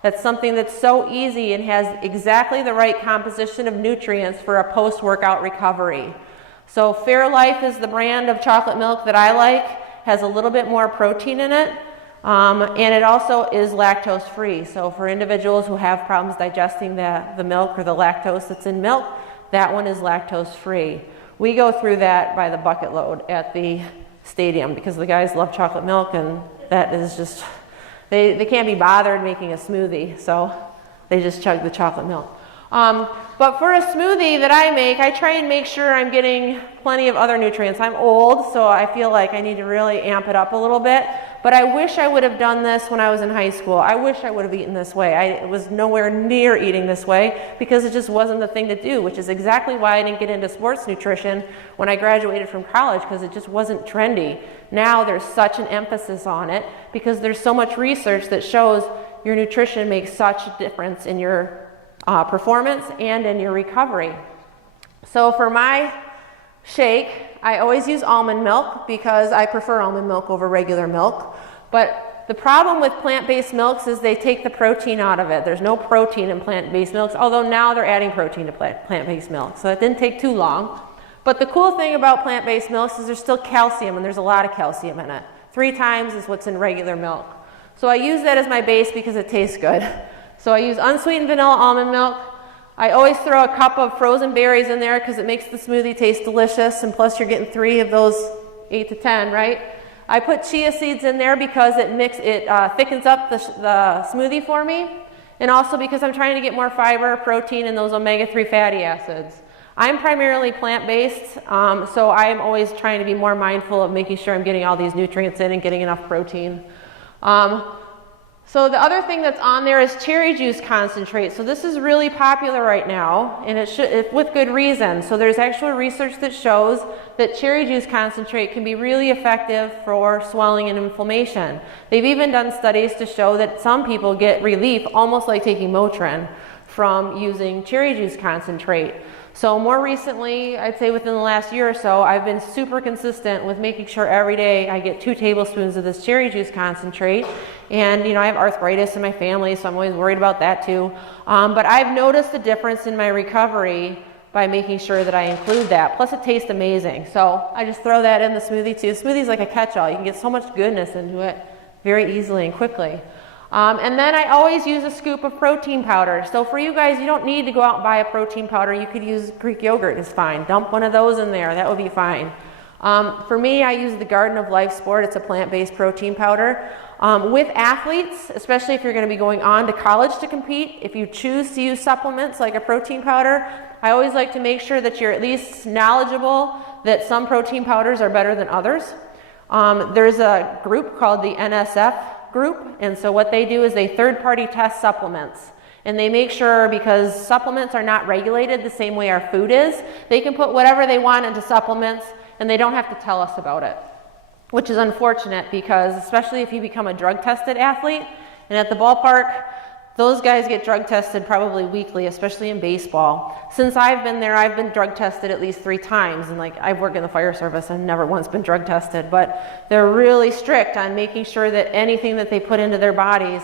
That's something that's so easy and has exactly the right composition of nutrients for a post-workout recovery. So Fairlife is the brand of chocolate milk that I like, has a little bit more protein in it, and it also is lactose free. So for individuals who have problems digesting the milk or the lactose that's in milk, that one is lactose free. We go through that by the bucket load at the stadium because the guys love chocolate milk, and that is just, they can't be bothered making a smoothie, so they just chug the chocolate milk. But for a smoothie that I make, I try and make sure I'm getting plenty of other nutrients. I'm old, so I feel like I need to really amp it up a little bit. But I wish I would have done this when I was in high school. I wish I would have eaten this way. I was nowhere near eating this way because it just wasn't the thing to do, which is exactly why I didn't get into sports nutrition when I graduated from college, because it just wasn't trendy. Now there's such an emphasis on it because there's so much research that shows your nutrition makes such a difference in your performance and in your recovery. So for my shake, I always use almond milk because I prefer almond milk over regular milk. But the problem with plant-based milks is they take the protein out of it. There's no protein in plant-based milks, although now they're adding protein to plant-based milk. So that didn't take too long. But the cool thing about plant-based milks is there's still calcium, and there's a lot of calcium in it. 3 times is what's in regular milk. So I use that as my base because it tastes good. So I use unsweetened vanilla almond milk. I always throw a cup of frozen berries in there because it makes the smoothie taste delicious, and plus you're getting 3 of those 8 to 10, right? I put chia seeds in there because it thickens up the smoothie for me, and also because I'm trying to get more fiber, protein, and those omega-3 fatty acids. I'm primarily plant-based, so I'm always trying to be more mindful of making sure I'm getting all these nutrients in and getting enough protein. So the other thing that's on there is cherry juice concentrate. So this is really popular right now, and with good reason. So there's actual research that shows that cherry juice concentrate can be really effective for swelling and inflammation. They've even done studies to show that some people get relief, almost like taking Motrin, from using cherry juice concentrate. So more recently, I'd say within the last year or so, I've been super consistent with making sure every day I get 2 tablespoons of this cherry juice concentrate. And I have arthritis in my family, so I'm always worried about that too. But I've noticed a difference in my recovery by making sure that I include that. Plus it tastes amazing. So I just throw that in the smoothie too. Smoothie's like a catch-all. You can get so much goodness into it very easily and quickly. And then I always use a scoop of protein powder. So for you guys, you don't need to go out and buy a protein powder. You could use Greek yogurt, it's fine. Dump one of those in there, that would be fine. For me, I use the Garden of Life Sport. It's a plant-based protein powder. With athletes, especially if you're going to be going on to college to compete, if you choose to use supplements like a protein powder, I always like to make sure that you're at least knowledgeable that some protein powders are better than others. There's a group called the NSF group, and so what they do is they third-party test supplements, and they make sure, because supplements are not regulated the same way our food is, they can put whatever they want into supplements and they don't have to tell us about it, which is unfortunate, because especially if you become a drug-tested athlete, and at the ballpark, those guys get drug tested probably weekly, especially in baseball. Since I've been there, I've been drug tested at least 3 times, and I've worked in the fire service, I've never once been drug tested, but they're really strict on making sure that anything that they put into their bodies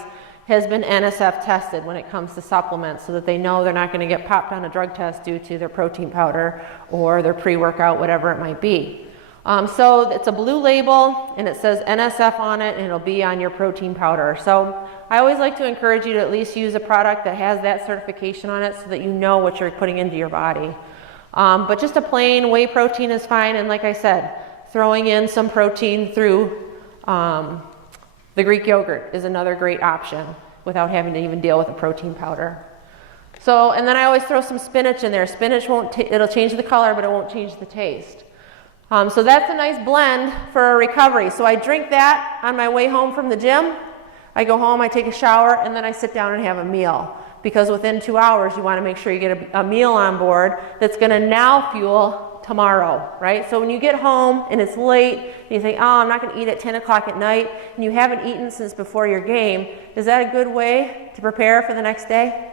has been NSF tested when it comes to supplements, so that they know they're not going to get popped on a drug test due to their protein powder or their pre-workout, whatever it might be. So it's a blue label, and it says NSF on it, and it'll be on your protein powder. So I always like to encourage you to at least use a product that has that certification on it, so that you know what you're putting into your body. But just a plain whey protein is fine, and like I said, throwing in some protein through the Greek yogurt is another great option without having to even deal with a protein powder. So, and then I always throw some spinach in there. Spinach it'll change the color, but it won't change the taste. So that's a nice blend for a recovery. So I drink that on my way home from the gym. I go home, I take a shower, and then I sit down and have a meal. Because within 2 hours, you want to make sure you get a meal on board that's going to now fuel tomorrow, right? So when you get home and it's late, and you think, oh, I'm not going to eat at 10 o'clock at night, and you haven't eaten since before your game, is that a good way to prepare for the next day?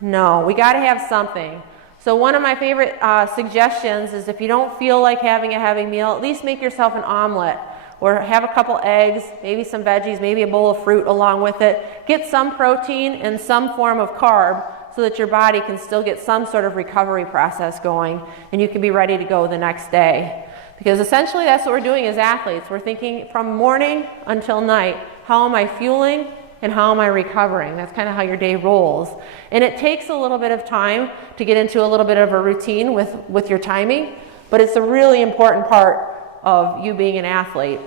No, we got to have something. So one of my favorite suggestions is, if you don't feel like having a heavy meal, at least make yourself an omelet, or have a couple eggs, maybe some veggies, maybe a bowl of fruit along with it. Get some protein and some form of carb so that your body can still get some sort of recovery process going, and you can be ready to go the next day. Because essentially that's what we're doing as athletes. We're thinking from morning until night, how am I fueling and how am I recovering? That's kind of how your day rolls. And it takes a little bit of time to get into a little bit of a routine with your timing, but it's a really important part of you being an athlete.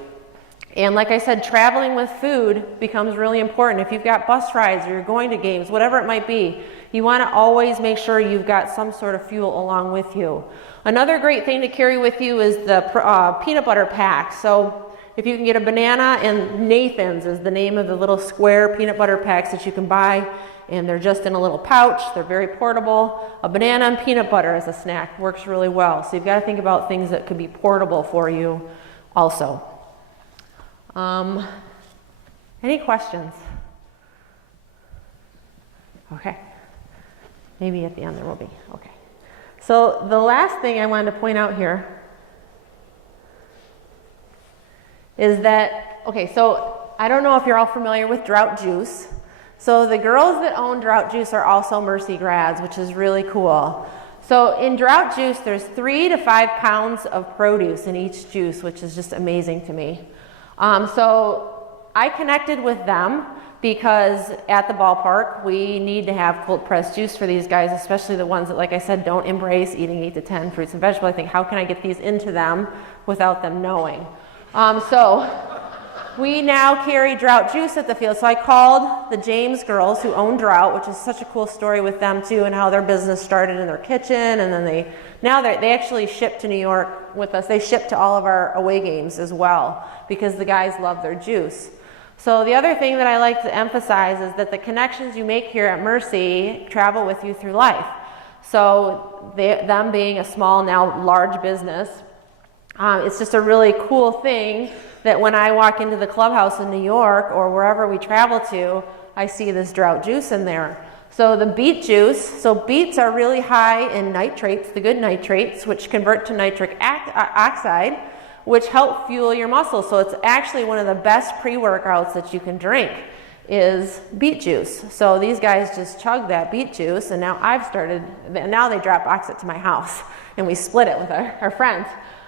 And like I said, traveling with food becomes really important. If you've got bus rides or you're going to games, whatever it might be, you want to always make sure you've got some sort of fuel along with you. Another great thing to carry with you is the peanut butter pack. So if you can get a banana, and Nathan's is the name of the little square peanut butter packs that you can buy, and they're just in a little pouch. They're very portable. A banana and peanut butter as a snack works really well. So you've got to think about things that could be portable for you also. Any questions? Okay. Maybe at the end there will be. Okay. So the last thing I wanted to point out here is that, okay, so I don't know if you're all familiar with Drought Juice. So the girls that own Drought Juice are also Mercy grads, which is really cool. So in Drought Juice, there's 3 to 5 pounds of produce in each juice, which is just amazing to me. So I connected with them because at the ballpark, we need to have cold pressed juice for these guys, especially the ones that, like I said, don't embrace eating 8 to 10 fruits and vegetables. I think, how can I get these into them without them knowing? So we now carry Drought Juice at the field. So I called the James girls who own Drought, which is such a cool story with them too, and how their business started in their kitchen, and then they actually ship to New York with us. They ship to all of our away games as well because the guys love their juice. So the other thing that I like to emphasize is that the connections you make here at Mercy travel with you through life. So them being a small, now large business, it's just a really cool thing that when I walk into the clubhouse in New York or wherever we travel to, I see this drought juice in there. So the beet juice, so beets are really high in nitrates, the good nitrates, which convert to nitric oxide, which help fuel your muscles. So it's actually one of the best pre-workouts that you can drink is beet juice. So these guys just chug that beet juice, and now now they drop oxide to my house, and we split it with our friends.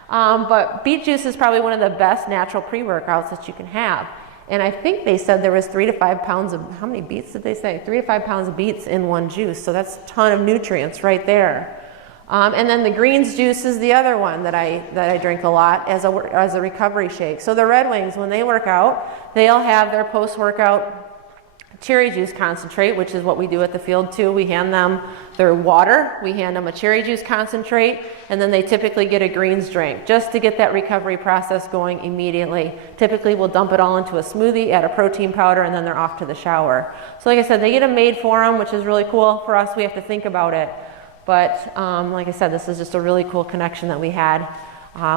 But beet juice is probably one of the best natural pre-workouts that you can have. And I think they said there was 3 to 5 pounds of, how many beets did they say? 3 to 5 pounds of beets in one juice. So that's a ton of nutrients right there. And then the greens juice is the other one that I drink a lot as a recovery shake. So the Red Wings, when they work out, they'll have their post-workout cherry juice concentrate, which is what we do at the field too. We hand them their water, we hand them a cherry juice concentrate, and then they typically get a greens drink just to get that recovery process going immediately. Typically we'll dump it all into a smoothie, add a protein powder, and then they're off to the shower. So like I said, they get them made for them, which is really cool. For us, we have to think about it. But like I said, this is just a really cool connection that we had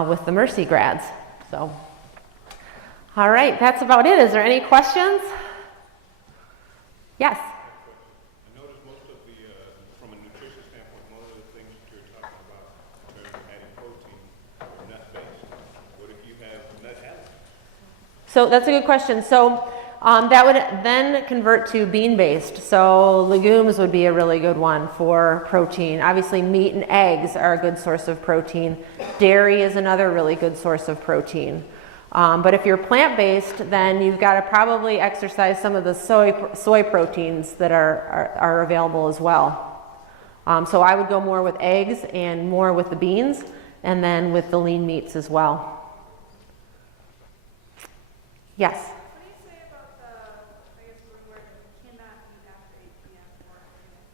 with the Mercy grads. So, all right, that's about it. Is there any questions? Yes. I noticed most of the, from a nutrition standpoint, most of the things that you're talking about in terms of adding protein are nut-based. What if you have nut allergy? So that's a good question. So that would then convert to bean-based. So legumes would be a really good one for protein. Obviously, meat and eggs are a good source of protein. Dairy is another really good source of protein. But if you're plant-based, then you've got to probably exercise some of the soy proteins that are available as well. So I would go more with eggs and more with the beans, and then with the lean meats as well. Yes? What do you say about the, I guess we're cannot eat after 8 p.m. or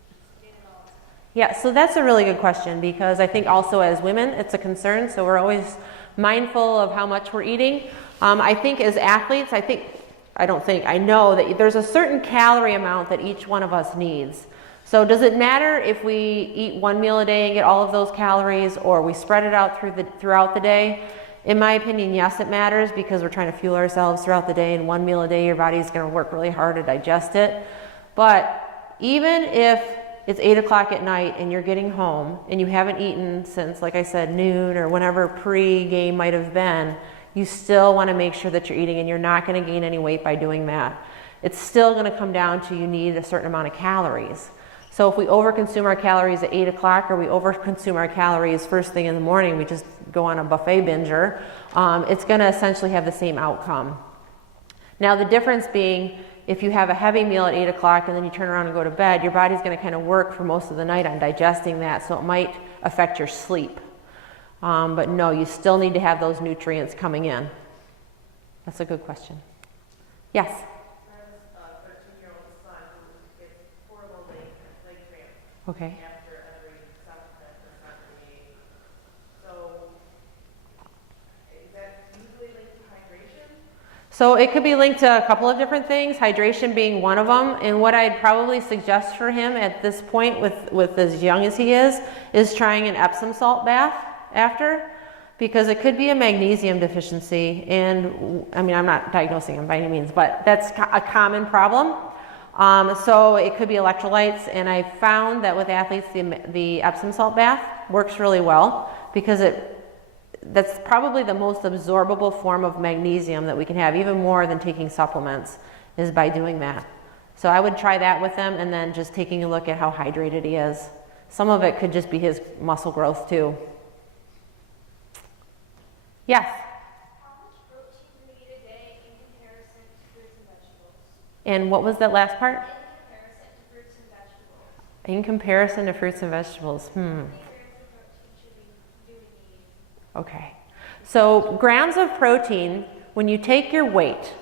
just gain it all? Yeah, so that's a really good question, because I think also as women, it's a concern. So we're always mindful of how much we're eating. I think as athletes, I know that there's a certain calorie amount that each one of us needs. So does it matter if we eat one meal a day and get all of those calories, or we spread it out throughout the day? In my opinion, yes, it matters, because we're trying to fuel ourselves throughout the day, and one meal a day, your body's going to work really hard to digest it. But even if it's 8 o'clock at night and you're getting home and you haven't eaten since, like I said, noon or whenever pre-game might have been, you still want to make sure that you're eating, and you're not going to gain any weight by doing that. It's still going to come down to you need a certain amount of calories. So if we overconsume our calories at 8 o'clock, or we overconsume our calories first thing in the morning, we just go on a buffet binger, it's going to essentially have the same outcome. Now the difference being, if you have a heavy meal at 8 o'clock and then you turn around and go to bed, your body's going to kind of work for most of the night on digesting that, so it might affect your sleep. But no, you still need to have those nutrients coming in. That's a good question. Yes? Okay. After every 7 or 8. So is that usually linked to hydration? So it could be linked to a couple of different things, hydration being one of them. And what I'd probably suggest for him at this point, with as young as he is trying an Epsom salt bath after, because it could be a magnesium deficiency. And I mean, I'm not diagnosing him by any means, but that's a common problem. So it could be electrolytes, and I found that with athletes, the Epsom salt bath works really well, because that's probably the most absorbable form of magnesium that we can have, even more than taking supplements, is by doing that. So I would try that with them, and then just taking a look at how hydrated he is. Some of it could just be his muscle growth too. Yes? How much protein do we eat a day in comparison to fruits and vegetables? And what was that last part? In comparison to fruits and vegetables. In comparison to fruits and vegetables. How many grams of protein do we need? Okay. So grams of protein, when you take your weight,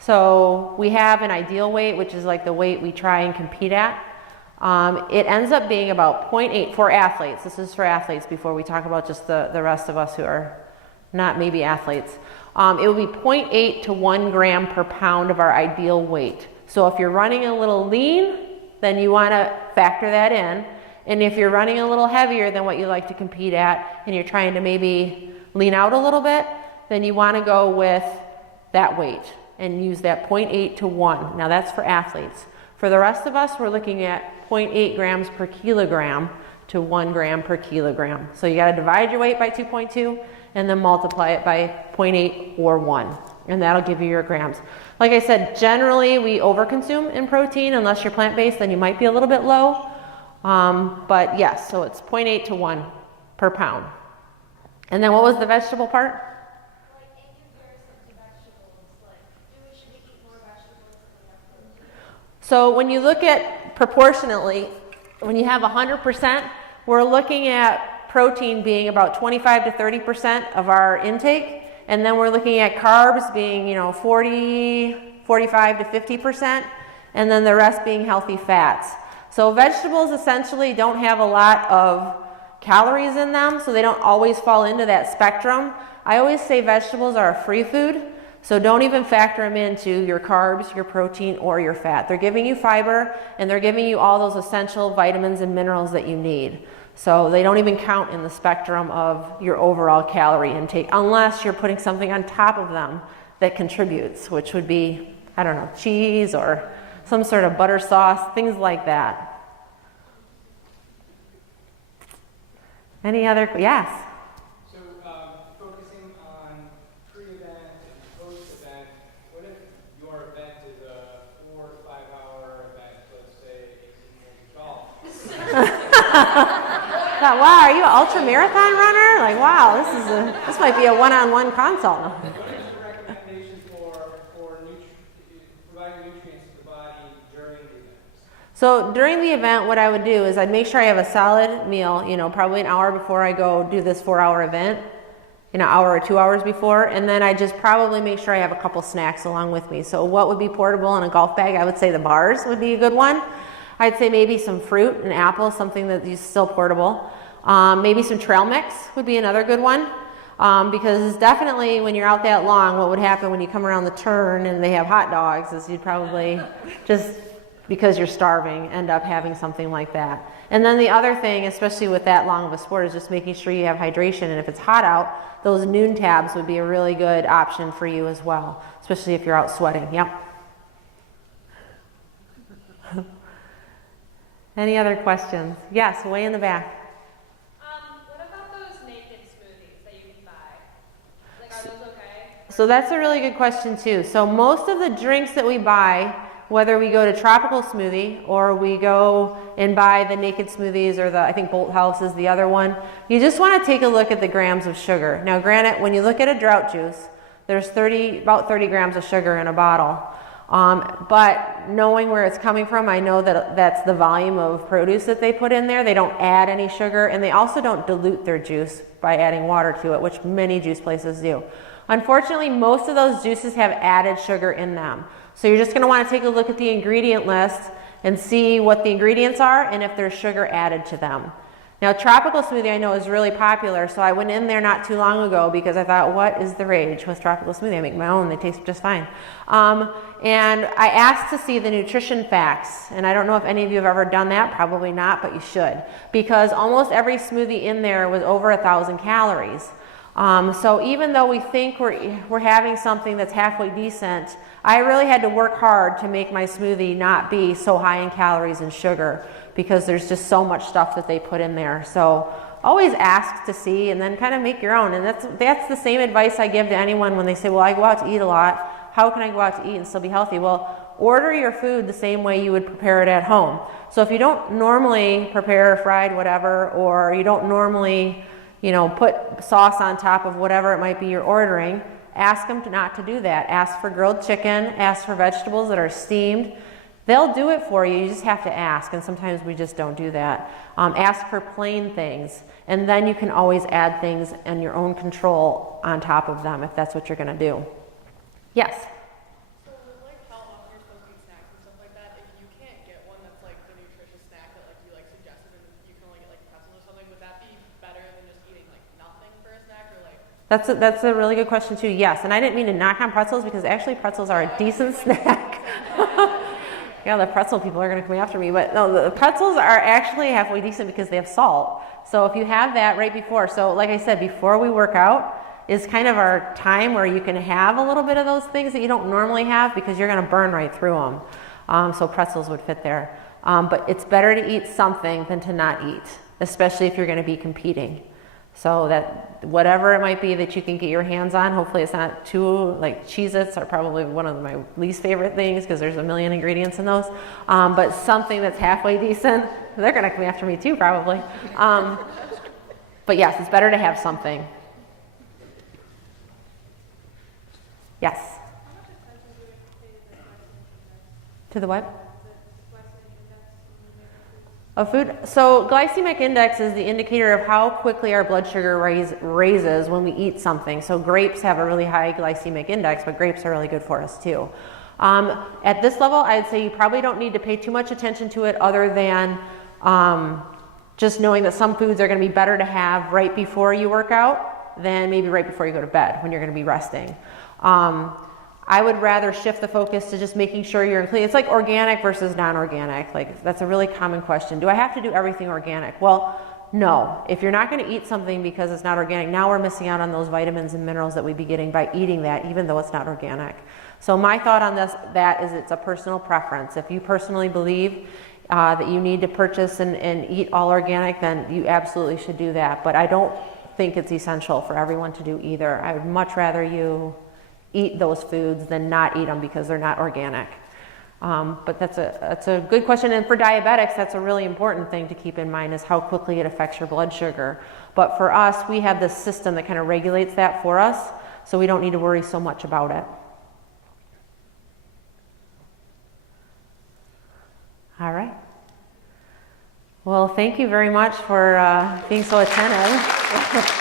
so we have an ideal weight, which is like the weight we try and compete at. It ends up being about 0.8 for athletes. This is for athletes before we talk about just the rest of us who are not maybe athletes. it would be 0.8 to 1 gram per pound of our ideal weight. So if you're running a little lean, then you want to factor that in. And if you're running a little heavier than what you like to compete at, and you're trying to maybe lean out a little bit, then you want to go with that weight and use that 0.8 to 1. Now that's for athletes. For the rest of us, we're looking at 0.8 grams per kilogram to 1 gram per kilogram. So you got to divide your weight by 2.2 and then multiply it by 0.8 or 1. And that'll give you your grams. Like I said, generally we overconsume in protein. Unless you're plant-based, then you might be a little bit low. But yes, so it's 0.8 to 1 per pound. And then what was the vegetable part? Like in comparison to vegetables, like should we eat more vegetables than we have protein? So when you look at proportionately, when you have 100%, we're looking at protein being about 25 to 30% of our intake. And then we're looking at carbs being, 45 to 50%. And then the rest being healthy fats. So vegetables essentially don't have a lot of calories in them, so they don't always fall into that spectrum. I always say vegetables are a free food, so don't even factor them into your carbs, your protein, or your fat. They're giving you fiber, and they're giving you all those essential vitamins and minerals that you need. So they don't even count in the spectrum of your overall calorie intake, unless you're putting something on top of them that contributes, which would be, I don't know, cheese or some sort of butter sauce, things like that. Any other, yes? So focusing on pre-event and post-event, what if your event is a 4 to 5 hour event, let's say 18 holes of golf? Wow, are you an ultra marathon runner? Like, wow, this might be a one-on-one consult. What is your recommendation for providing nutrients to the body during the event? So during the event, what I would do is I'd make sure I have a solid meal, probably an hour before I go do this 4-hour event, an hour or 2 hours before, and then I just probably make sure I have a couple snacks along with me. So what would be portable in a golf bag? I would say the bars would be a good one. I'd say maybe some fruit, an apple, something that is still portable. Maybe some trail mix would be another good one. Because definitely when you're out that long, what would happen when you come around the turn and they have hot dogs is you'd probably just, because you're starving, end up having something like that. And then the other thing, especially with that long of a sport, is just making sure you have hydration. And if it's hot out, those noon tabs would be a really good option for you as well, especially if you're out sweating. Yep. Any other questions? Yes, way in the back. What about those naked smoothies that you can buy? Like, are those okay? So that's a really good question too. So most of the drinks that we buy, whether we go to Tropical Smoothie or we go and buy the naked smoothies or I think Bolt House is the other one, you just want to take a look at the grams of sugar. Now granted, when you look at a drought juice, there's about 30 grams of sugar in a bottle. But knowing where it's coming from, I know that that's the volume of produce that they put in there. They don't add any sugar, and they also don't dilute their juice by adding water to it, which many juice places do. Unfortunately, most of those juices have added sugar in them. So you're just going to want to take a look at the ingredient list and see what the ingredients are and if there's sugar added to them. Now, Tropical Smoothie I know is really popular, so I went in there not too long ago because I thought, what is the rage with Tropical Smoothie? I make my own, they taste just fine. And I asked to see the nutrition facts, and I don't know if any of you have ever done that, probably not, but you should, because almost every smoothie in there was over 1,000 calories. So even though we think we're having something that's halfway decent, I really had to work hard to make my smoothie not be so high in calories and sugar, because there's just so much stuff that they put in there. So always ask to see and then kind of make your own. And that's the same advice I give to anyone when they say, well, I go out to eat a lot. How can I go out to eat and still be healthy? Well, order your food the same way you would prepare it at home. So if you don't normally prepare fried whatever, or you don't normally, put sauce on top of whatever it might be you're ordering, ask them not to do that. Ask for grilled chicken, ask for vegetables that are steamed. They'll do it for you, you just have to ask, and sometimes we just don't do that. Ask for plain things, and then you can always add things in your own control on top of them if that's what you're going to do. Yes? So with like how often you're supposed to eat snacks and stuff like that, if you can't get one that's like the nutritious snack that like you like suggested and you can only get like pretzels or something, would that be better than just eating like nothing for a snack, or like? That's a really good question too. Yes, and I didn't mean to knock on pretzels because actually pretzels are a decent snack. Yeah, the pretzel people are going to come after me, but no, the pretzels are actually halfway decent because they have salt. So if you have that right before, so like I said, before we work out is kind of our time where you can have a little bit of those things that you don't normally have because you're going to burn right through them. So pretzels would fit there. But it's better to eat something than to not eat, especially if you're going to be competing. So that whatever it might be that you can get your hands on, hopefully it's not too, like Cheez-Its are probably one of my least favorite things because there's a million ingredients in those. But something that's halfway decent, they're going to come after me too probably. But yes, it's better to have something. Yes? To the what? Of food. So glycemic index is the indicator of how quickly our blood sugar raises when we eat something. So grapes have a really high glycemic index, but grapes are really good for us too. At this level, I'd say you probably don't need to pay too much attention to it other than just knowing that some foods are going to be better to have right before you work out than maybe right before you go to bed when you're going to be resting. I would rather shift the focus to just making sure you're including. It's like organic versus non-organic. Like that's a really common question. Do I have to do everything organic? Well, no. If you're not going to eat something because it's not organic, now we're missing out on those vitamins and minerals that we'd be getting by eating that, even though it's not organic. So my thought on that is it's a personal preference. If you personally believe that you need to purchase and eat all organic, then you absolutely should do that. But I don't think it's essential for everyone to do either. I would much rather you eat those foods than not eat them because they're not organic. But that's a good question. And for diabetics, that's a really important thing to keep in mind is how quickly it affects your blood sugar. But for us, we have this system that kind of regulates that for us, so we don't need to worry so much about it. All right. Well, thank you very much for being so attentive.